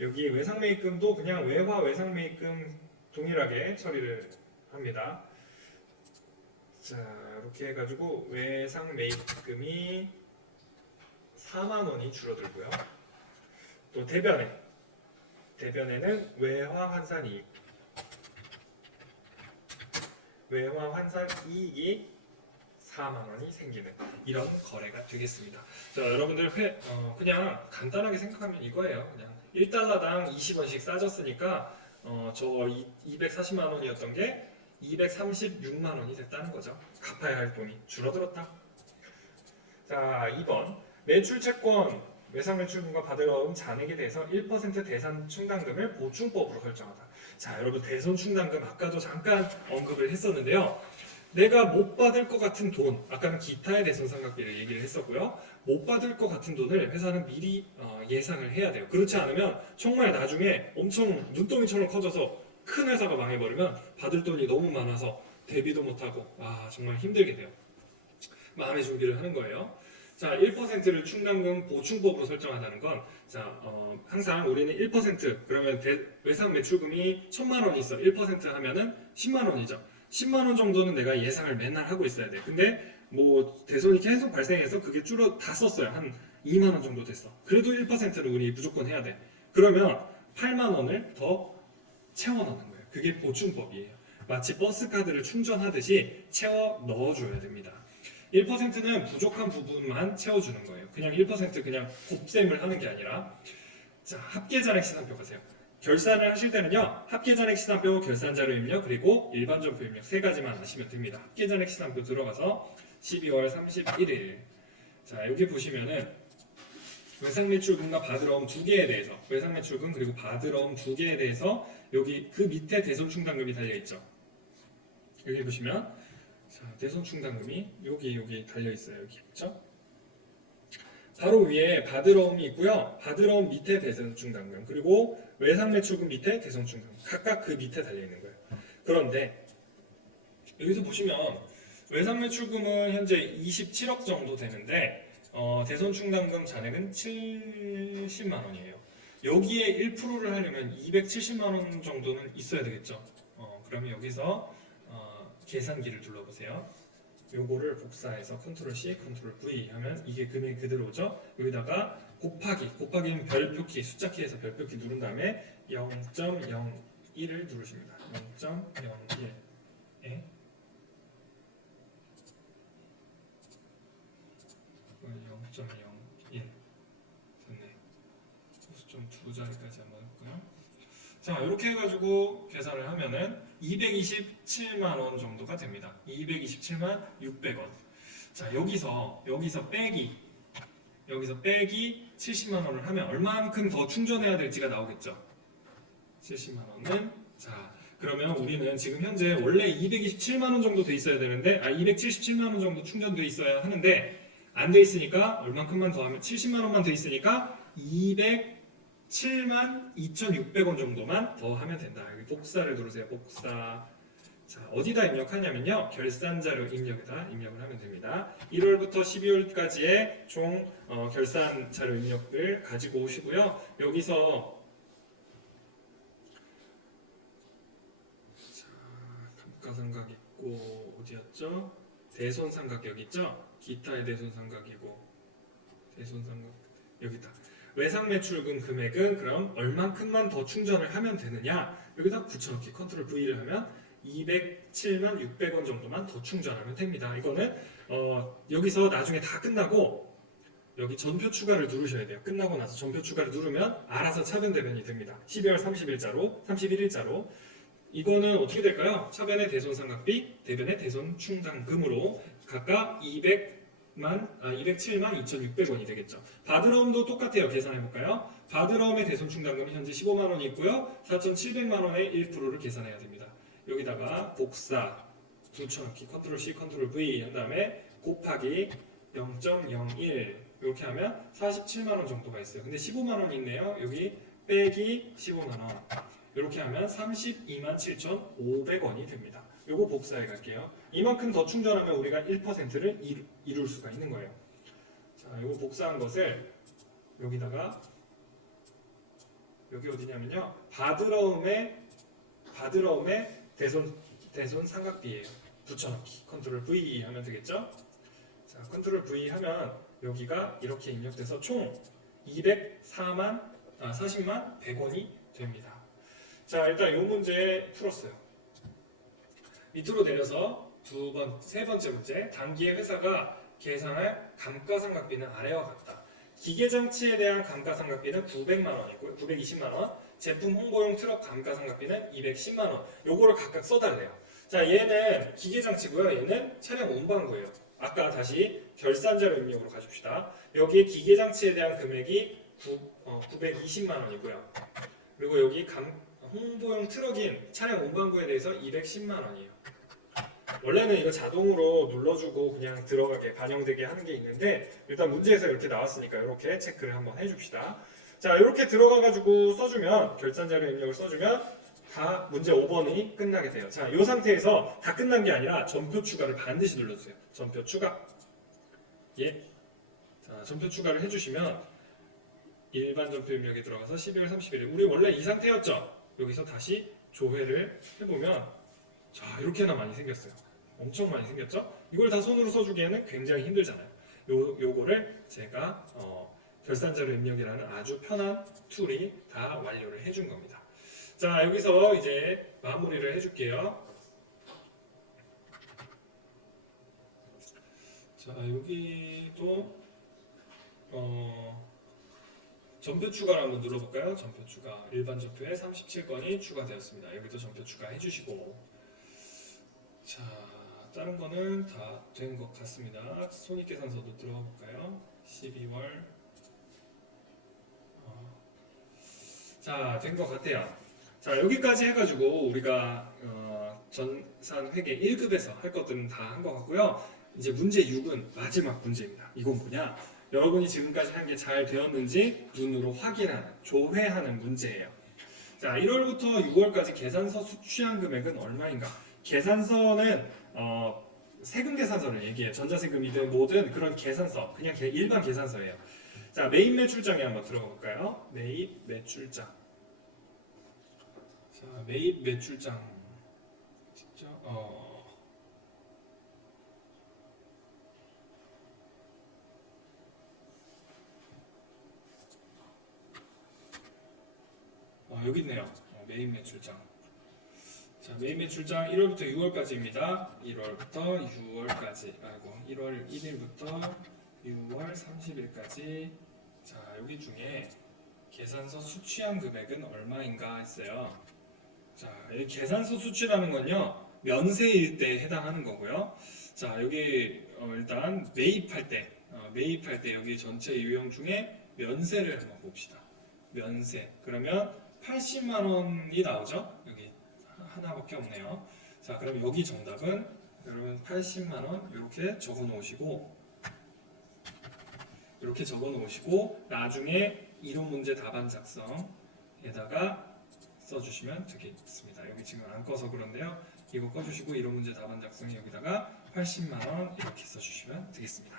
여기 외상 매입금도 그냥 외화 외상 매입금 동일하게 처리를 합니다. 자, 이렇게 해가지고 외상 매입금이 4만 원이 줄어들고요. 또 대변에는 외화 환산 이익이 4만 원이 생기는 이런 거래가 되겠습니다. 자, 여러분들 그냥 간단하게 생각하면 이거예요. 그냥 1달러당 20원씩 싸졌으니까 저 240만 원이었던 게 236만 원이 됐다는 거죠. 갚아야 할 돈이 줄어들었다. 자, 2번 매출 채권 외상 매출금과 받을 어음 잔액에 대해서 1% 대산 충당금을 보충법으로 설정하다. 자, 여러분 대손 충당금 아까도 잠깐 언급을 했었는데요. 내가 못 받을 것 같은 돈, 아까는 기타의 대손상각비를 얘기를 했었고요. 못 받을 것 같은 돈을 회사는 미리 예상을 해야 돼요. 그렇지 않으면 정말 나중에 엄청 눈덩이처럼 커져서 큰 회사가 망해버리면 받을 돈이 너무 많아서 대비도 못하고 정말 힘들게 돼요. 마음의 준비를 하는 거예요. 자, 1%를 충당금 보충법으로 설정한다는 건, 자, 항상 우리는 1% 그러면 외상 매출금이 1,000만 원이 있어. 1% 하면은 10만 원이죠. 10만 원 정도는 내가 예상을 맨날 하고 있어야 돼. 근데 뭐 대손이 계속 발생해서 그게 다 썼어요. 한 2만 원 정도 됐어. 그래도 1%는 우리 무조건 해야 돼. 그러면 8만 원을 더 채워 넣는 거예요. 그게 보충법이에요. 마치 버스 카드를 충전하듯이 채워 넣어줘야 됩니다. 1%는 부족한 부분만 채워주는 거예요. 그냥 1% 그냥 곱셈을 하는 게 아니라, 자, 합계잔액 시산표 가세요. 결산을 하실 때는요, 합계잔액 시산표, 결산자료 입력, 그리고 일반점표 입력 세 가지만 아시면 됩니다. 합계잔액 시산표 들어가서 12월 31일. 자, 여기 보시면은 외상매출금과 바드러움 두 개에 대해서, 외상매출금 그리고 바드러움 두 개에 대해서 여기 그 밑에 대손충당금이 달려 있죠. 여기 보시면, 자, 대손충당금이 여기 달려 있어요. 여기 그렇죠? 바로 위에 바드러움이 있고요. 바드러움 밑에 대손충당금, 그리고 외상매출금 밑에 대손충당금, 각각 그 밑에 달려 있는 거예요. 그런데 여기서 보시면 외상매출금은 현재 27억 정도 되는데 대손충당금 잔액은 70만 원이에요. 여기에 1%를 하려면 270만 원 정도는 있어야 되겠죠. 그러면 여기서 계산기를 눌러보세요. 요거를 복사해서 컨트롤 C, 컨트롤 V 하면 이게 금액이 그대로 오죠. 여기다가 곱하기는 별표키, 숫자키에서 별표키 누른 다음에 0.01을 누르십니다. 0.01. 예. 0.01 됐네. 좀 두 자리까지 한번 해볼까요? 자, 이렇게 해가지고 계산을 하면은 227만 원 정도가 됩니다. 227만 600원. 자, 여기서 빼기 70만 원을 하면 얼마만큼 더 충전해야 될지가 나오겠죠. 70만 원은, 자, 그러면 우리는 지금 현재 원래 227만 원 정도 돼 있어야 되는데, 277만 원 정도 충전돼 있어야 하는데 안 돼 있으니까 얼만큼만 더 하면 70만 원만 돼 있으니까 207만 2,600원 정도만 더 하면 된다. 여기 복사를 누르세요. 복사. 자, 어디다 입력하냐면요, 결산자료 입력에다 입력을 하면 됩니다. 1월부터 12월까지의 총 결산자료 입력을 가지고 오시고요. 여기서 자, 감가상각 있고 어디였죠? 대손상각 여기 있죠? 기타의 대손상각이고 대손상각 여기다. 외상매출금 금액은 그럼 얼만큼만 더 충전을 하면 되느냐? 여기다 붙여넣기 컨트롤 V를 하면 207만 600원 정도만 더 충전하면 됩니다. 이거는 여기서 나중에 다 끝나고 여기 전표 추가를 누르셔야 돼요. 끝나고 나서 전표 추가를 누르면 알아서 차변 대변이 됩니다. 12월 31일자로 이거는 어떻게 될까요? 차변의 대손상각비, 대변의 대손충당금으로 각각 207만 2,600원이 되겠죠. 바드러움도 똑같아요. 계산해 볼까요? 바드러움의 대손충당금이 현재 15만 원이 있고요. 4,700만 원의 1%를 계산해야 됩니다. 여기다가 복사, 붙여넣기, 컨트롤 C, 컨트롤 V 한 다음에 곱하기 0.01 이렇게 하면 47만 원 정도가 있어요. 근데 15만 원이 있네요. 여기 빼기 15만 원 이렇게 하면 32만 7,500원이 됩니다. 요거 복사해 갈게요. 이만큼 더 충전하면 우리가 1%를 이룰 수가 있는 거예요. 자, 요거 복사한 것을 여기다가 여기 어디냐면요, 바드러움의 대손 삼각비예요. 붙여넣기 컨트롤 V 하면 되겠죠. 자, 컨트롤 V 하면 여기가 이렇게 입력돼서 총 40만 100원이 됩니다. 자, 일단 이 문제 풀었어요. 밑으로 내려서 세 번째 문제. 단기의 회사가 계산할 감가상각비는 아래와 같다. 기계장치에 대한 감가상각비는 900만 원이고요. 920만 원. 제품 홍보용 트럭 감가상각비는 210만 원. 요거를 각각 써달래요. 자, 얘는 기계장치고요. 얘는 차량 운반구예요. 아까 다시 결산자료 입력으로 가줍시다. 여기에 기계장치에 대한 금액이 920만 원이고요. 그리고 여기 홍보용 트럭인 차량 운반구에 대해서 210만 원이에요. 원래는 이거 자동으로 눌러주고 그냥 들어가게 반영되게 하는 게 있는데 일단 문제에서 이렇게 나왔으니까 이렇게 체크를 한번 해줍시다. 자, 이렇게 들어가가지고 써주면 결산자료 입력을 써주면 다 문제 5번이 끝나게 돼요. 자, 이 상태에서 다 끝난 게 아니라 전표 추가를 반드시 눌러주세요. 전표 추가. 예. 전표 추가를 해주시면 일반 전표 입력에 들어가서 12월 30일에 우리 원래 이 상태였죠? 여기서 다시 조회를 해보면 자 이렇게나 많이 생겼어요. 엄청 많이 생겼죠? 이걸 다 손으로 써주기에는 굉장히 힘들잖아요. 요거를 제가 결산자료 입력이라는 아주 편한 툴이 다 완료를 해준 겁니다. 자 여기서 이제 마무리를 해줄게요. 자 여기도 전표 추가를 한번 눌러볼까요? 전표 추가 일반 전표에 37건이 추가되었습니다. 여기도 전표 추가 해주시고 자 다른 거는 다 된 것 같습니다. 손익계산서도 들어가 볼까요? 12월 자 된 것 같아요. 자 여기까지 해가지고 우리가 전산회계 1급에서 할 것들은 다 한 것 같고요. 이제 문제 6은 마지막 문제입니다. 이건 뭐냐? 여러분이 지금까지 한 게 잘 되었는지 눈으로 확인하는, 조회하는 문제예요. 자, 1월부터 6월까지 계산서 수취한 금액은 얼마인가? 계산서는 세금 계산서를 얘기해요. 전자세금이든 뭐든 그런 계산서, 그냥 일반 계산서예요. 자, 매입 매출장에 한번 들어가 볼까요? 매입 매출장. 자, 매입 매출장. 직접 여기 있네요. 매입 매출장. 자, 매입 매출장 1월부터 6월까지입니다. 1월부터 6월까지. 아이고, 1월 1일부터 6월 30일까지. 자, 여기 중에 계산서 수취한 금액은 얼마인가 했어요. 자, 이 계산서 수취라는 건요. 면세일 때 해당하는 거고요. 자, 여기 일단 매입할 때 여기 전체 유형 중에 면세를 한번 봅시다. 면세. 그러면 80만 원이 나오죠? 여기 하나밖에 없네요. 자, 그럼 여기 정답은 여러분 80만 원 이렇게 적어 놓으시고 나중에 이론 문제 답안 작성에다가 써주시면 되겠습니다. 여기 지금 안 꺼서 그런데요. 이거 꺼주시고 이론 문제 답안 작성 여기다가 80만 원 이렇게 써주시면 되겠습니다.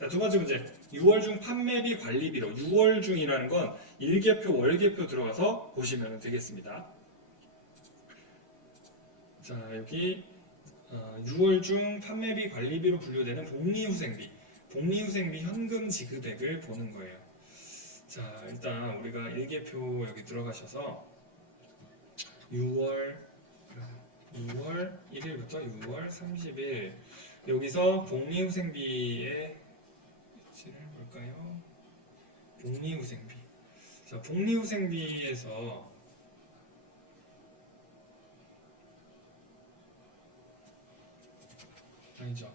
자, 두 번째 문제. 6월 중 판매비 관리비로 6월 중이라는 건 일개표, 월개표 들어가서 보시면 되겠습니다. 자, 여기 6월 중 판매비 관리비로 분류되는 복리후생비 현금 지급액을 보는 거예요. 자, 일단 우리가 일개표 여기 들어가셔서 6월 1일부터 6월 30일 여기서 복리후생비의 위치를 볼까요? 복리후생비. 자, 복리후생비에서 아니죠.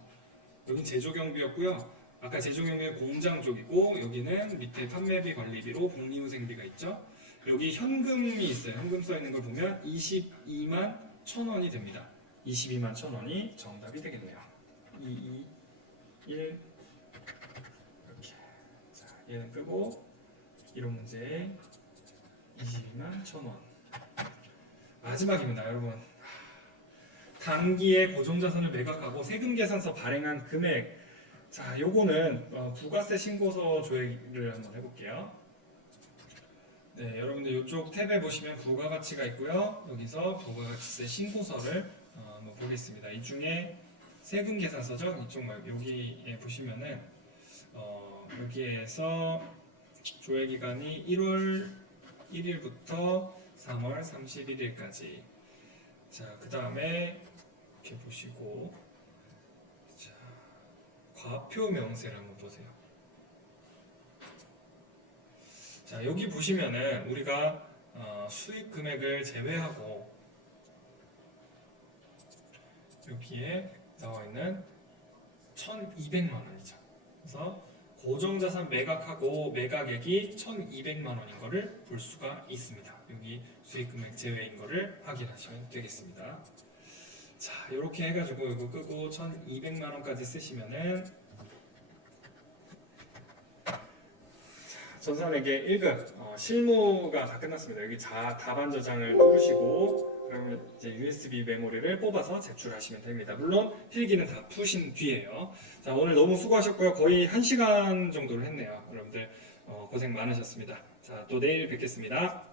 여기 제조경비였고요. 아까 제조경비는 공장 쪽이고 여기는 밑에 판매비 관리비로 복리후생비가 있죠. 여기 현금이 있어요. 현금 써 있는 걸 보면 22만 1,000원이 됩니다. 22만 1,000원이 정답이 되겠네요. 2, 2, 1 이렇게. 자, 얘는 끄고 이런 문제 22만 1,000원. 마지막입니다, 여러분. 단기에 고정자산을 매각하고 세금 계산서 발행한 금액. 자, 요거는 부가세 신고서 조회를 한번 해볼게요. 네, 여러분들 이쪽 탭에 보시면 부가가치가 있고요. 여기서 부가가치세 신고서를 한번 보겠습니다. 이 중에 세금 계산서죠. 이쪽 말고 여기에 보시면은 여기에서 조회 기간이 1월 1일부터 3월 31일까지. 자, 그 다음에 이렇게 보시고, 자, 과표 명세를 한번 보세요. 자, 여기 보시면은 우리가 수익 금액을 제외하고 여기에 나와 있는 1,200만 원이죠. 그래서 고정자산 매각하고 매각액이 1,200만 원인 거를 볼 수가 있습니다. 여기 수익 금액 제외인 거를 확인하시면 되겠습니다. 자, 이렇게 해가지고 이거 끄고 1,200만 원까지 쓰시면은 전산회계 1급 실무가 다 끝났습니다. 여기 답안 저장을 누르시고 그러면 이제 USB 메모리를 뽑아서 제출하시면 됩니다. 물론 필기는 다 푸신 뒤에요. 자, 오늘 너무 수고하셨고요. 거의 1시간 정도를 했네요. 여러분들 고생 많으셨습니다. 자, 또 내일 뵙겠습니다.